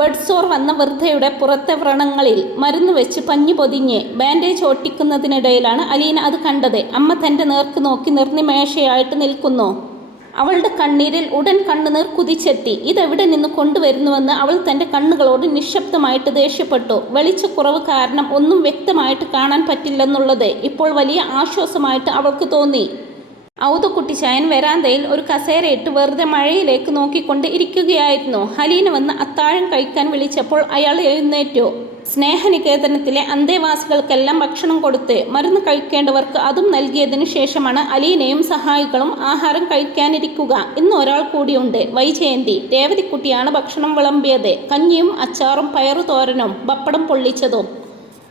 ബഡ്സോർ വന്ന വൃദ്ധയുടെ പുറത്തെ വ്രണങ്ങളിൽ മരുന്ന് വെച്ച് പഞ്ഞു പൊതിഞ്ഞ് ബാൻഡേജ് ഒട്ടിക്കുന്നതിനിടയിലാണ് അലീന അത് കണ്ടത്. അമ്മ തൻ്റെ നേർക്ക് നോക്കി നിർനിമേഷയായിട്ട് നിൽക്കുന്നു. അവളുടെ കണ്ണീരിൽ ഉടൻ കണ്ണുനീർ കുതിച്ചെത്തി. ഇതെവിടെ നിന്ന് കൊണ്ടുവരുന്നുവെന്ന് അവൾ തൻ്റെ കണ്ണുകളോട് നിശബ്ദമായിട്ട് ദേഷ്യപ്പെട്ടു. വെളിച്ചക്കുറവ് കാരണം ഒന്നും വ്യക്തമായിട്ട് കാണാൻ പറ്റില്ലെന്നുള്ളത് ഇപ്പോൾ വലിയ ആശ്വാസമായിട്ട് അവൾക്ക് തോന്നി. ഔതക്കുട്ടി ചായൻ വരാന്തയിൽ ഒരു കസേരയിട്ട് വെറുതെ മഴയിലേക്ക് നോക്കിക്കൊണ്ട് ഇരിക്കുകയായിരുന്നു. അലീന വന്ന് അത്താഴം കഴിക്കാൻ വിളിച്ചപ്പോൾ അയാൾ എഴുന്നേറ്റു. സ്നേഹനികേതനത്തിലെ അന്തേവാസികൾക്കെല്ലാം ഭക്ഷണം കൊടുത്ത് മരുന്ന് കഴിക്കേണ്ടവർക്ക് അതും നൽകിയതിനു ശേഷമാണ് അലീനയും സഹായികളും ആഹാരം കഴിക്കാനിരിക്കുക. ഇന്ന് ഒരാൾ കൂടിയുണ്ട്, വൈജയന്തി. രേവതിക്കുട്ടിയാണ് ഭക്ഷണം വിളമ്പിയത്. കഞ്ഞിയും അച്ചാറും പയറുതോരനും പപ്പടം പൊള്ളിച്ചതും.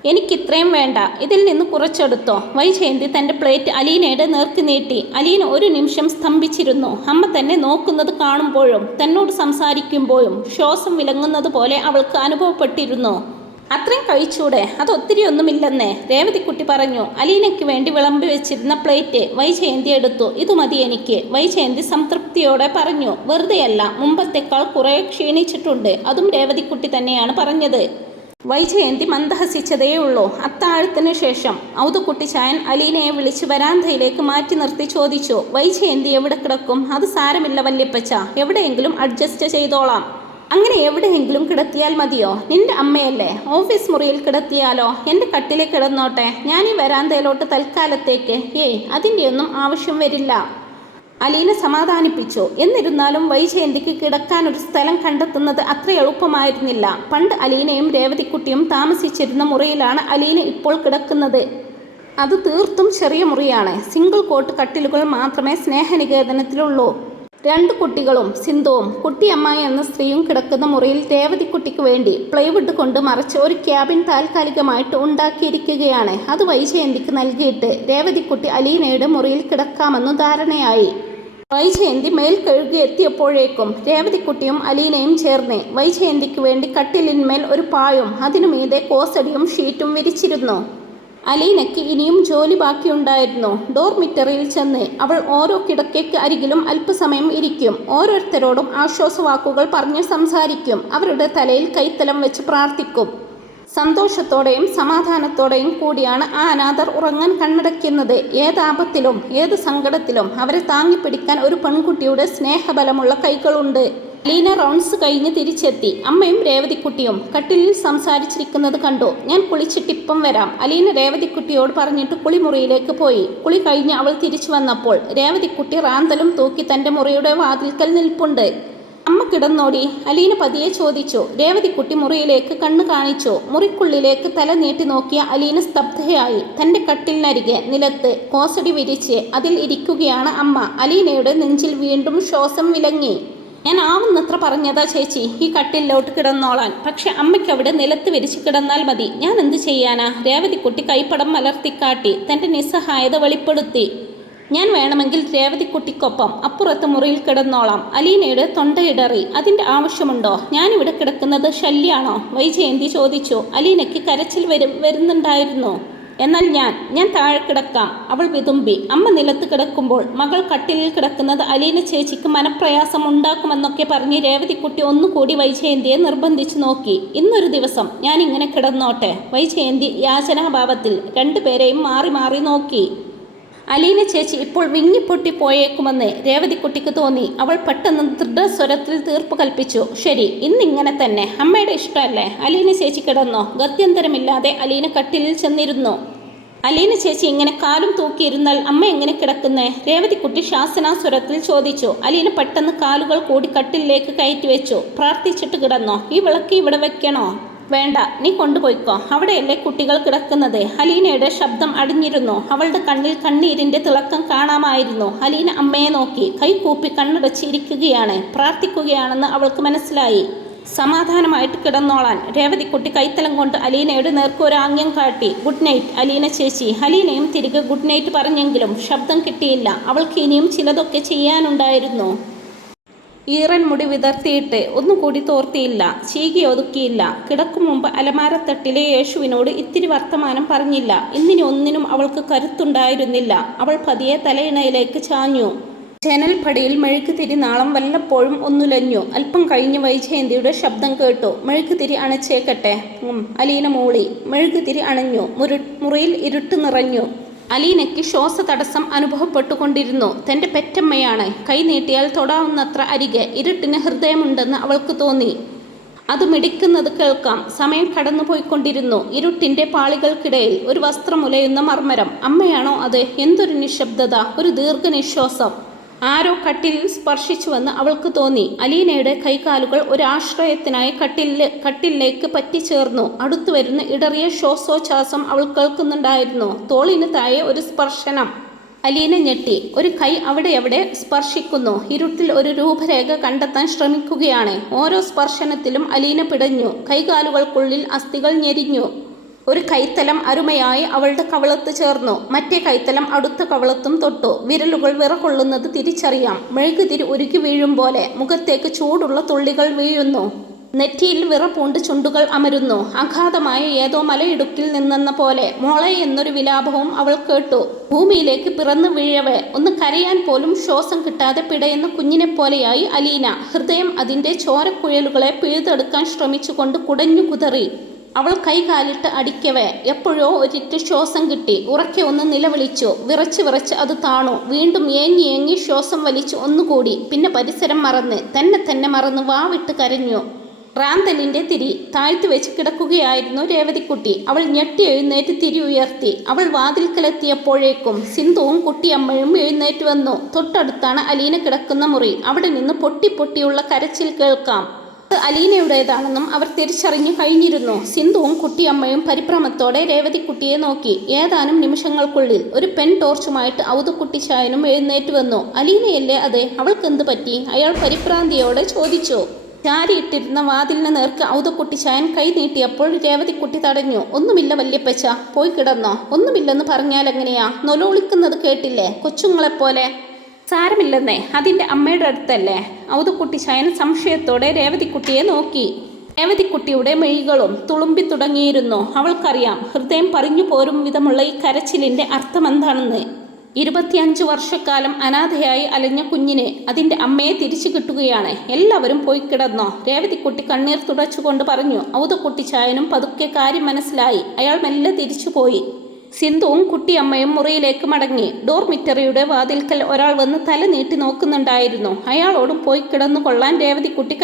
എനിക്കിത്രയും വേണ്ട, ഇതിൽ നിന്ന് കുറച്ചെടുത്തോ? വൈജയന്തി തൻ്റെ പ്ലേറ്റ് അലീനയുടെ നേർക്ക് നീട്ടി. അലീന ഒരു നിമിഷം സ്തംഭിച്ചിരുന്നു. അമ്മ തന്നെ നോക്കുന്നത് കാണുമ്പോഴും തന്നോട് സംസാരിക്കുമ്പോഴും ശ്വാസം വിലങ്ങുന്നത് പോലെ അവൾക്ക് അനുഭവപ്പെട്ടിരുന്നു. അത്രയും കഴിച്ചൂടെ? അതൊത്തിരി ഒന്നുമില്ലെന്നേ, രേവതിക്കുട്ടി പറഞ്ഞു. അലീനയ്ക്ക് വേണ്ടി വിളമ്പി വെച്ചിരുന്ന പ്ലേറ്റ് വൈജയന്തി എടുത്തു. ഇത് മതി എനിക്ക്, വൈജയന്തി സംതൃപ്തിയോടെ പറഞ്ഞു. വെറുതെയല്ല, മുമ്പത്തേക്കാൾ കുറെ ക്ഷീണിച്ചിട്ടുണ്ട്. അതും രേവതിക്കുട്ടി തന്നെയാണ് പറഞ്ഞത്. വൈജയന്തി മന്ദഹസിച്ചതേയുള്ളൂ. അത്താഴത്തിന് ശേഷം ഔതക്കുട്ടി ചായൻ അലീനയെ വിളിച്ച് വരാന്തയിലേക്ക് മാറ്റി നിർത്തി ചോദിച്ചു. വൈജയന്തി എവിടെ കിടക്കും? അത് സാരമില്ല വല്യപ്പച്ച, എവിടെയെങ്കിലും അഡ്ജസ്റ്റ് ചെയ്തോളാം. അങ്ങനെ എവിടെയെങ്കിലും കിടത്തിയാൽ മതിയോ? നിന്റെ അമ്മയല്ലേ? ഓഫീസ് മുറിയിൽ കിടത്തിയാലോ? എൻ്റെ കട്ടിലെ കിടന്നോട്ടെ. ഞാൻ ഈ വരാന്തയിലോട്ട് തൽക്കാലത്തേക്ക്. അതിൻ്റെയൊന്നും ആവശ്യം വരില്ല, അലീന സമാധാനിപ്പിച്ചു. എന്നിരുന്നാലും വൈജയന്തിക്ക് കിടക്കാനൊരു സ്ഥലം കണ്ടെത്തുന്നത് അത്ര എളുപ്പമായിരുന്നില്ല. പണ്ട് അലീനയും രേവതിക്കുട്ടിയും താമസിച്ചിരുന്ന മുറിയിലാണ് അലീന ഇപ്പോൾ കിടക്കുന്നത്. അത് തീർത്തും ചെറിയ മുറിയാണ്. സിംഗിൾ കോട്ട് കട്ടിലുകൾ മാത്രമേ സ്നേഹനികേതനത്തിലുള്ളൂ. 2 കുട്ടികളും സിന്ധുവും കുട്ടിയമ്മായി എന്ന സ്ത്രീയും കിടക്കുന്ന മുറിയിൽ രേവതിക്കുട്ടിക്ക് വേണ്ടി പ്ലൈവുഡ് കൊണ്ട് മറച്ച് ഒരു ക്യാബിൻ താൽക്കാലികമായിട്ട് ഉണ്ടാക്കിയിരിക്കുകയാണ്. അത് വൈജയന്തിക്ക് നൽകിയിട്ട് രേവതിക്കുട്ടി അലീനയുടെ മുറിയിൽ കിടക്കാമെന്ന് ധാരണയായി. വൈജയന്തി മേൽ കഴുകി എത്തിയപ്പോഴേക്കും രേവതിക്കുട്ടിയും അലീനയും ചേർന്ന് വൈജയന്തിക്ക് വേണ്ടി കട്ടിലിന്മേൽ ഒരു പായും അതിനു മീതെ കോസടിയും ഷീറ്റും വിരിച്ചിരുന്നു. അലീനയ്ക്ക് ഇനിയും ജോലി ബാക്കിയുണ്ടായിരുന്നു. ഡോർമിറ്ററിയിൽ ചെന്ന് അവൾ ഓരോ കിടക്കയ്ക്ക് അരികിലും അല്പസമയം ഇരിക്കും. ഓരോരുത്തരോടും ആശ്വാസവാക്കുകൾ പറഞ്ഞ് സംസാരിക്കും. അവരുടെ തലയിൽ കൈത്തലം വെച്ച് പ്രാർത്ഥിക്കും. സന്തോഷത്തോടെയും സമാധാനത്തോടെയും കൂടിയാണ് ആ അനാഥർ ഉറങ്ങാൻ കണ്ണടയ്ക്കുന്നത്. ഏതാപത്തിലും ഏത് സങ്കടത്തിലും അവരെ താങ്ങിപ്പിടിക്കാൻ ഒരു പെൺകുട്ടിയുടെ സ്നേഹബലമുള്ള കൈകളുണ്ട്. അലീന റൗണ്ട്സ് കഴിഞ്ഞ് തിരിച്ചെത്തി. അമ്മയും രേവതിക്കുട്ടിയും കട്ടിലിൽ സംസാരിച്ചിരിക്കുന്നത് കണ്ടു. ഞാൻ കുളിച്ചിട്ടിപ്പം വരാം, അലീന രേവതിക്കുട്ടിയോട് പറഞ്ഞിട്ട് കുളിമുറിയിലേക്ക് പോയി. കുളി കഴിഞ്ഞ് അവൾ തിരിച്ചു വന്നപ്പോൾ രേവതിക്കുട്ടി റാന്തലും തൂക്കി തൻ്റെ മുറിയുടെ വാതിൽക്കൽ നിൽപ്പുണ്ട്. അമ്മ കിടന്നോടി? അലീന പതിയെ ചോദിച്ചു. രേവതിക്കുട്ടി മുറിയിലേക്ക് കണ്ണു കാണിച്ചു. മുറിക്കുള്ളിലേക്ക് തല നീട്ടി നോക്കിയ അലീന സ്തബ്ധയായി. തൻ്റെ കട്ടിലിനരികെ നിലത്ത് കോസടി വിരിച്ച് അതിൽ ഇരിക്കുകയാണ് അമ്മ. അലീനയുടെ നെഞ്ചിൽ വീണ്ടും ശ്വാസം വിലങ്ങി. ഞാൻ ആവുന്നത്ര പറഞ്ഞതാ ചേച്ചി ഈ കട്ടിലോട്ട് കിടന്നോളാൻ. പക്ഷെ അമ്മയ്ക്ക് അവിടെ നിലത്ത് വിരിച്ച് കിടന്നാൽ മതി. ഞാൻ എന്ത് ചെയ്യാനാ? രേവതിക്കുട്ടി കൈപ്പടം മലർത്തിക്കാട്ടി തൻ്റെ നിസ്സഹായത വെളിപ്പെടുത്തി. ഞാൻ വേണമെങ്കിൽ രേവതിക്കുട്ടിക്കൊപ്പം അപ്പുറത്തെ മുറിയിൽ കിടന്നോളാം. അലീനയുടെ തൊണ്ടയിടറി. അതിൻ്റെ ആവശ്യമുണ്ടോ? ഞാനിവിടെ കിടക്കുന്നത് ശല്യാണോ? വൈജയന്തി ചോദിച്ചു. അലീനയ്ക്ക് കരച്ചിൽ വരുന്നുണ്ടായിരുന്നു. എന്നാൽ ഞാൻ താഴെ കിടക്കാം, അവൾ വിതുമ്പി. അമ്മ നിലത്ത് കിടക്കുമ്പോൾ മകൾ കട്ടിലിൽ കിടക്കുന്നത് അലീന ചേച്ചിക്ക് മനപ്രയാസം ഉണ്ടാക്കുമെന്നൊക്കെ പറഞ്ഞ് രേവതിക്കുട്ടി ഒന്നുകൂടി വൈജയന്തിയെ നിർബന്ധിച്ചു നോക്കി. ഇന്നൊരു ദിവസം ഞാൻ ഇങ്ങനെ കിടന്നോട്ടെ. വൈജയന്തി യാചനാഭാവത്തിൽ രണ്ടുപേരെയും മാറി മാറി നോക്കി. അലീന ചേച്ചി ഇപ്പോൾ വിങ്ങിപ്പൊട്ടി പോയേക്കുമെന്ന് രേവതിക്കുട്ടിക്ക് തോന്നി. അവൾ പെട്ടെന്ന് ദൃഢസ്വരത്തിൽ തീർപ്പ് കൽപ്പിച്ചു. ശരി, ഇന്നിങ്ങനെ തന്നെ. അമ്മയുടെ ഇഷ്ടമല്ലേ? അലീന ചേച്ചി കിടന്നോ? ഗത്യന്തരമില്ലാതെ അലീന കട്ടിലിൽ ചെന്നിരുന്നു. അലീന ചേച്ചി ഇങ്ങനെ കാലും തൂക്കിയിരുന്നാൽ അമ്മ എങ്ങനെ കിടക്കുന്നേ? രേവതിക്കുട്ടി ശാസനാസ്വരത്തിൽ ചോദിച്ചു. അലീന പെട്ടെന്ന് കാലുകൾ കൂടി കട്ടിലിലേക്ക് കയറ്റി വെച്ചു. പ്രാർത്ഥിച്ചിട്ട് കിടന്നോ? ഈ വിളക്ക് ഇവിടെ വെക്കണോ? വേണ്ട, നീ കൊണ്ടുപോയിക്കോ. അവിടെയല്ലേ കുട്ടികൾ കിടക്കുന്നത്. അലീനയുടെ ശബ്ദം അടിഞ്ഞിരുന്നു. അവളുടെ കണ്ണിൽ കണ്ണീരിന്റെ തിളക്കം കാണാമായിരുന്നു. അലീന അമ്മയെ നോക്കി കൈകൂപ്പി കണ്ണടച്ചിരിക്കുകയാണ്. പ്രാർത്ഥിക്കുകയാണെന്ന് അവൾക്ക് മനസ്സിലായി. സമാധാനമായിട്ട് കിടന്നോളാൻ രേവതിക്കുട്ടി കൈത്തലം കൊണ്ട് അലീനയുടെ നേർക്ക് ഒരു ആംഗ്യം കാട്ടി. ഗുഡ് നൈറ്റ് അലീന ചേച്ചി. അലീനയും തിരികെ ഗുഡ് നൈറ്റ് പറഞ്ഞെങ്കിലും ശബ്ദം കിട്ടിയില്ല. അവൾക്ക് ഇനിയും ചിലതൊക്കെ ചെയ്യാനുണ്ടായിരുന്നു. ഈറൻ മുടി വിതർത്തിയിട്ട് ഒന്നുകൂടി തോർത്തിയില്ല, ചീകി ഒതുക്കിയില്ല. കിടക്കും മുമ്പ് അലമാരത്തട്ടിലെ യേശുവിനോട് ഇത്തിരി വർത്തമാനം പറഞ്ഞില്ല. ഒന്നിനും അവൾക്ക് കരുത്തുണ്ടായിരുന്നില്ല. അവൾ പതിയെ തലയിണയിലേക്ക് ചാഞ്ഞു. ജനൽപ്പടിയിൽ മെഴുകുതിരി നാളം വല്ലപ്പോഴും ഒന്നുലഞ്ഞു. അല്പം കഴിഞ്ഞ് വൈജയന്തിയുടെ ശബ്ദം കേട്ടു. മെഴുകുതിരി അണച്ചേക്കട്ടെ. അലീന മൂളി. മെഴുകുതിരി അണഞ്ഞു. മുറിയിൽ ഇരുട്ട് നിറഞ്ഞു. അലീനയ്ക്ക് ശ്വാസതടസ്സം അനുഭവപ്പെട്ടുകൊണ്ടിരുന്നു. തൻ്റെ പെറ്റമ്മയാണ്. കൈ നീട്ടിയാൽ തൊടാവുന്നത്ര അരികെ. ഇരുട്ടിന് ഹൃദയമുണ്ടെന്ന് അവൾക്ക് തോന്നി. അത് മിടിക്കുന്നത് കേൾക്കാം. സമയം കടന്നുപോയിക്കൊണ്ടിരുന്നു. ഇരുട്ടിൻ്റെ പാളികൾക്കിടയിൽ ഒരു വസ്ത്രമുലയുന്ന മർമ്മരം. അമ്മയാണോ അത്? എന്തൊരു നിശബ്ദത! ഒരു ദീർഘനിശ്വാസം. ആരോ കട്ടിലിൽ സ്പർശിച്ചുവെന്ന് അവൾക്ക് തോന്നി. അലീനയുടെ കൈകാലുകൾ ഒരാശ്രയത്തിനായി കട്ടിലിലേക്ക് പറ്റിച്ചേർന്നു. അടുത്തു വരുന്ന ഇടറിയ ശ്വാസോച്ഛ്വാസം അവൾ കേൾക്കുന്നുണ്ടായിരുന്നു. തോളിന് താഴെ ഒരു സ്പർശനം. അലീന ഞെട്ടി. ഒരു കൈ അവിടെ സ്പർശിക്കുന്നു. ഇരുട്ടിൽ ഒരു രൂപരേഖ കണ്ടെത്താൻ ശ്രമിക്കുകയാണ്. ഓരോ സ്പർശനത്തിലും അലീന പിടഞ്ഞു. കൈകാലുകൾക്കുള്ളിൽ അസ്ഥികൾ ഞെരിഞ്ഞു. ഒരു കൈത്തലം അരുമയായി അവളുടെ കവളത്ത് ചേർന്നു. മറ്റേ കൈത്തലം അടുത്ത കവളത്തും തൊട്ടു. വിരലുകൾ വിറകൊള്ളുന്നത് തിരിച്ചറിയാം. മെഴുകുതിരി ഉരുകി വീഴും പോലെ മുഖത്തേക്ക് ചൂടുള്ള തുള്ളികൾ വീഴുന്നു. നെറ്റിയിൽ വിറപൂണ്ട് ചുണ്ടുകൾ അമരുന്നു. അഗാധമായ ഏതോ മലയിടുക്കിൽ നിന്നെന്ന പോലെ മോളെ എന്നൊരു വിലാപവും അവൾ കേട്ടു. ഭൂമിയിലേക്ക് പിറന്നു വീഴവേ ഒന്ന് കരയാൻ പോലും ശ്വാസം കിട്ടാതെ പിടയുന്ന കുഞ്ഞിനെപ്പോലെയായി അലീന. ഹൃദയം അതിൻ്റെ ചോരക്കുഴലുകളെ പിഴുതെടുക്കാൻ ശ്രമിച്ചുകൊണ്ട് കുടഞ്ഞു കുതറി. അവൾ കൈകാലിട്ട് അടിക്കവേ എപ്പോഴോ ഒരിറ്റ് ശ്വാസം കിട്ടി. ഉറക്കെ ഒന്ന് നിലവിളിച്ചു. വിറച്ച് അത് താണു. വീണ്ടും ഏങ്ങി ശ്വാസം വലിച്ചു ഒന്നുകൂടി. പിന്നെ പരിസരം മറന്ന് തന്നെ മറന്ന് വാവിട്ട് കരഞ്ഞു. റാന്തലിൻ്റെ തിരി താഴ്ത്തി വെച്ച് കിടക്കുകയായിരുന്നു രേവതിക്കുട്ടി. അവൾ ഞെട്ടി എഴുന്നേറ്റ് തിരി ഉയർത്തി. അവൾ വാതിൽക്കലെത്തിയപ്പോഴേക്കും സിന്ധുവും കുട്ടിയമ്മയും എഴുന്നേറ്റ് വന്നു. തൊട്ടടുത്താണ് അലീന കിടക്കുന്ന മുറി. അവിടെ നിന്ന് പൊട്ടിയുള്ള കരച്ചിൽ കേൾക്കാം. അലീനയുടേതാണെന്നും അവർ തിരിച്ചറിഞ്ഞു കഴിഞ്ഞിരുന്നു. സിന്ധുവും കുട്ടിയമ്മയും പരിഭ്രമത്തോടെ രേവതിക്കുട്ടിയെ നോക്കി. ഏതാനും നിമിഷങ്ങൾക്കുള്ളിൽ ഒരു പെൻ ടോർച്ചുമായിട്ട് ഔതുക്കുട്ടിച്ചായനും എഴുന്നേറ്റ് വന്നു. അലീനയല്ലേ അത്? അവൾക്കെന്ത് പറ്റി? അയാൾ പരിഭ്രാന്തിയോടെ ചോദിച്ചു. ചാരിയിട്ടിരുന്ന വാതിലിന് നേർക്ക് ഔതുക്കുട്ടിച്ചായൻ കൈ നീട്ടിയപ്പോൾ രേവതിക്കുട്ടി തടഞ്ഞു. ഒന്നുമില്ല വല്യപ്പച്ച, പോയി കിടന്നോ? ഒന്നുമില്ലെന്ന് പറഞ്ഞാൽ എങ്ങനെയാ? നൊലോളിക്കുന്നത് കേട്ടില്ലേ? കൊച്ചുങ്ങളെപ്പോലെ. സാരമില്ലെന്നേ, അതിൻ്റെ അമ്മയുടെ അടുത്തല്ലേ? ഔതുക്കുട്ടിച്ചായൻ സംശയത്തോടെ രേവതിക്കുട്ടിയെ നോക്കി. രേവതിക്കുട്ടിയുടെ മെഴികളും തുളുമ്പി തുടങ്ങിയിരുന്നു. അവൾക്കറിയാം ഹൃദയം പറഞ്ഞു പോരും വിധമുള്ള ഈ കരച്ചിലിൻ്റെ അർത്ഥമെന്താണെന്ന്. 25 വർഷക്കാലം അനാഥയായി അലഞ്ഞ കുഞ്ഞിനെ അതിൻ്റെ അമ്മയെ തിരിച്ചു കിട്ടുകയാണ്. എല്ലാവരും പോയി കിടന്നോ? രേവതിക്കുട്ടി കണ്ണീർ തുടച്ചുകൊണ്ട് പറഞ്ഞു. ഔതുക്കുട്ടിച്ചായനും പതുക്കെ കാര്യം മനസ്സിലായി. അയാൾ മെല്ലെ തിരിച്ചുപോയി. സിന്ധുവും കുട്ടിയമ്മയും മുറിയിലേക്ക് മടങ്ങി. ഡോർമിറ്ററിയുടെ വാതിൽക്കൽ ഒരാൾ വന്ന് തല നീട്ടി നോക്കുന്നുണ്ടായിരുന്നു. അയാളോടും പോയി കിടന്നു കൊള്ളാൻ രേവതിക്കുട്ടി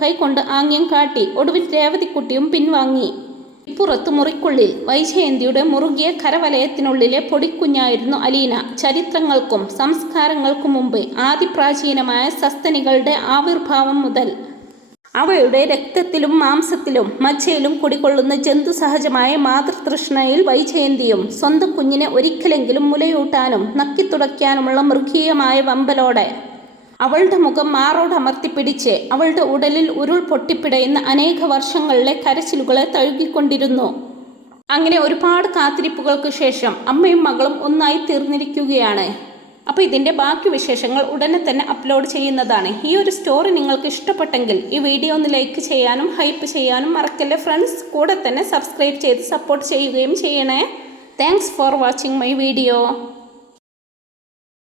കൈകൊണ്ട് ആംഗ്യം കാട്ടി. ഒടുവിൽ രേവതിക്കുട്ടിയും പിൻവാങ്ങി. ഇപ്പുറത്ത് മുറിക്കുള്ളിൽ വൈജയന്തിയുടെ മുറുകിയ കരവലയത്തിനുള്ളിലെ പൊടിക്കുഞ്ഞായിരുന്നു അലീന. ചരിത്രങ്ങൾക്കും സംസ്കാരങ്ങൾക്കും മുമ്പ് ആദിപ്രാചീനമായ സസ്തനികളുടെ ആവിർഭാവം മുതൽ അവയുടെ രക്തത്തിലും മാംസത്തിലും മജ്ജയിലും കുടികൊള്ളുന്ന ജന്തുസഹജമായ മാതൃതൃഷ്ണയിൽ വൈജയന്തിയും സ്വന്തം കുഞ്ഞിനെ ഒരിക്കലെങ്കിലും മുലയൂട്ടാനും നക്കിത്തുടയ്ക്കാനുമുള്ള മൃഗീയമായ വമ്പലോടെ അവളുടെ മുഖം മാറോടമർത്തിപ്പിടിച്ച് അവളുടെ ഉടലിൽ ഉരുൾ പൊട്ടിപ്പിടയുന്ന അനേക വർഷങ്ങളിലെ കരച്ചിലുകളെ തഴുകിക്കൊണ്ടിരുന്നു. അങ്ങനെ ഒരുപാട് കാത്തിരിപ്പുകൾക്ക് ശേഷം അമ്മയും മകളും ഒന്നായി തീർന്നിരിക്കുകയാണ്. അപ്പോൾ ഇതിൻ്റെ ബാക്കി വിശേഷങ്ങൾ ഉടനെ തന്നെ അപ്ലോഡ് ചെയ്യുന്നതാണ്. ഈ ഒരു സ്റ്റോറി നിങ്ങൾക്ക് ഇഷ്ടപ്പെട്ടെങ്കിൽ ഈ വീഡിയോ ഒന്ന് ലൈക്ക് ചെയ്യാനും ഹൈപ്പ് ചെയ്യാനും മറക്കല്ലേ ഫ്രണ്ട്സ്. കൂടെ തന്നെ സബ്സ്ക്രൈബ് ചെയ്ത് സപ്പോർട്ട് ചെയ്യുകയും ചെയ്യണേ. Thanks for watching my video.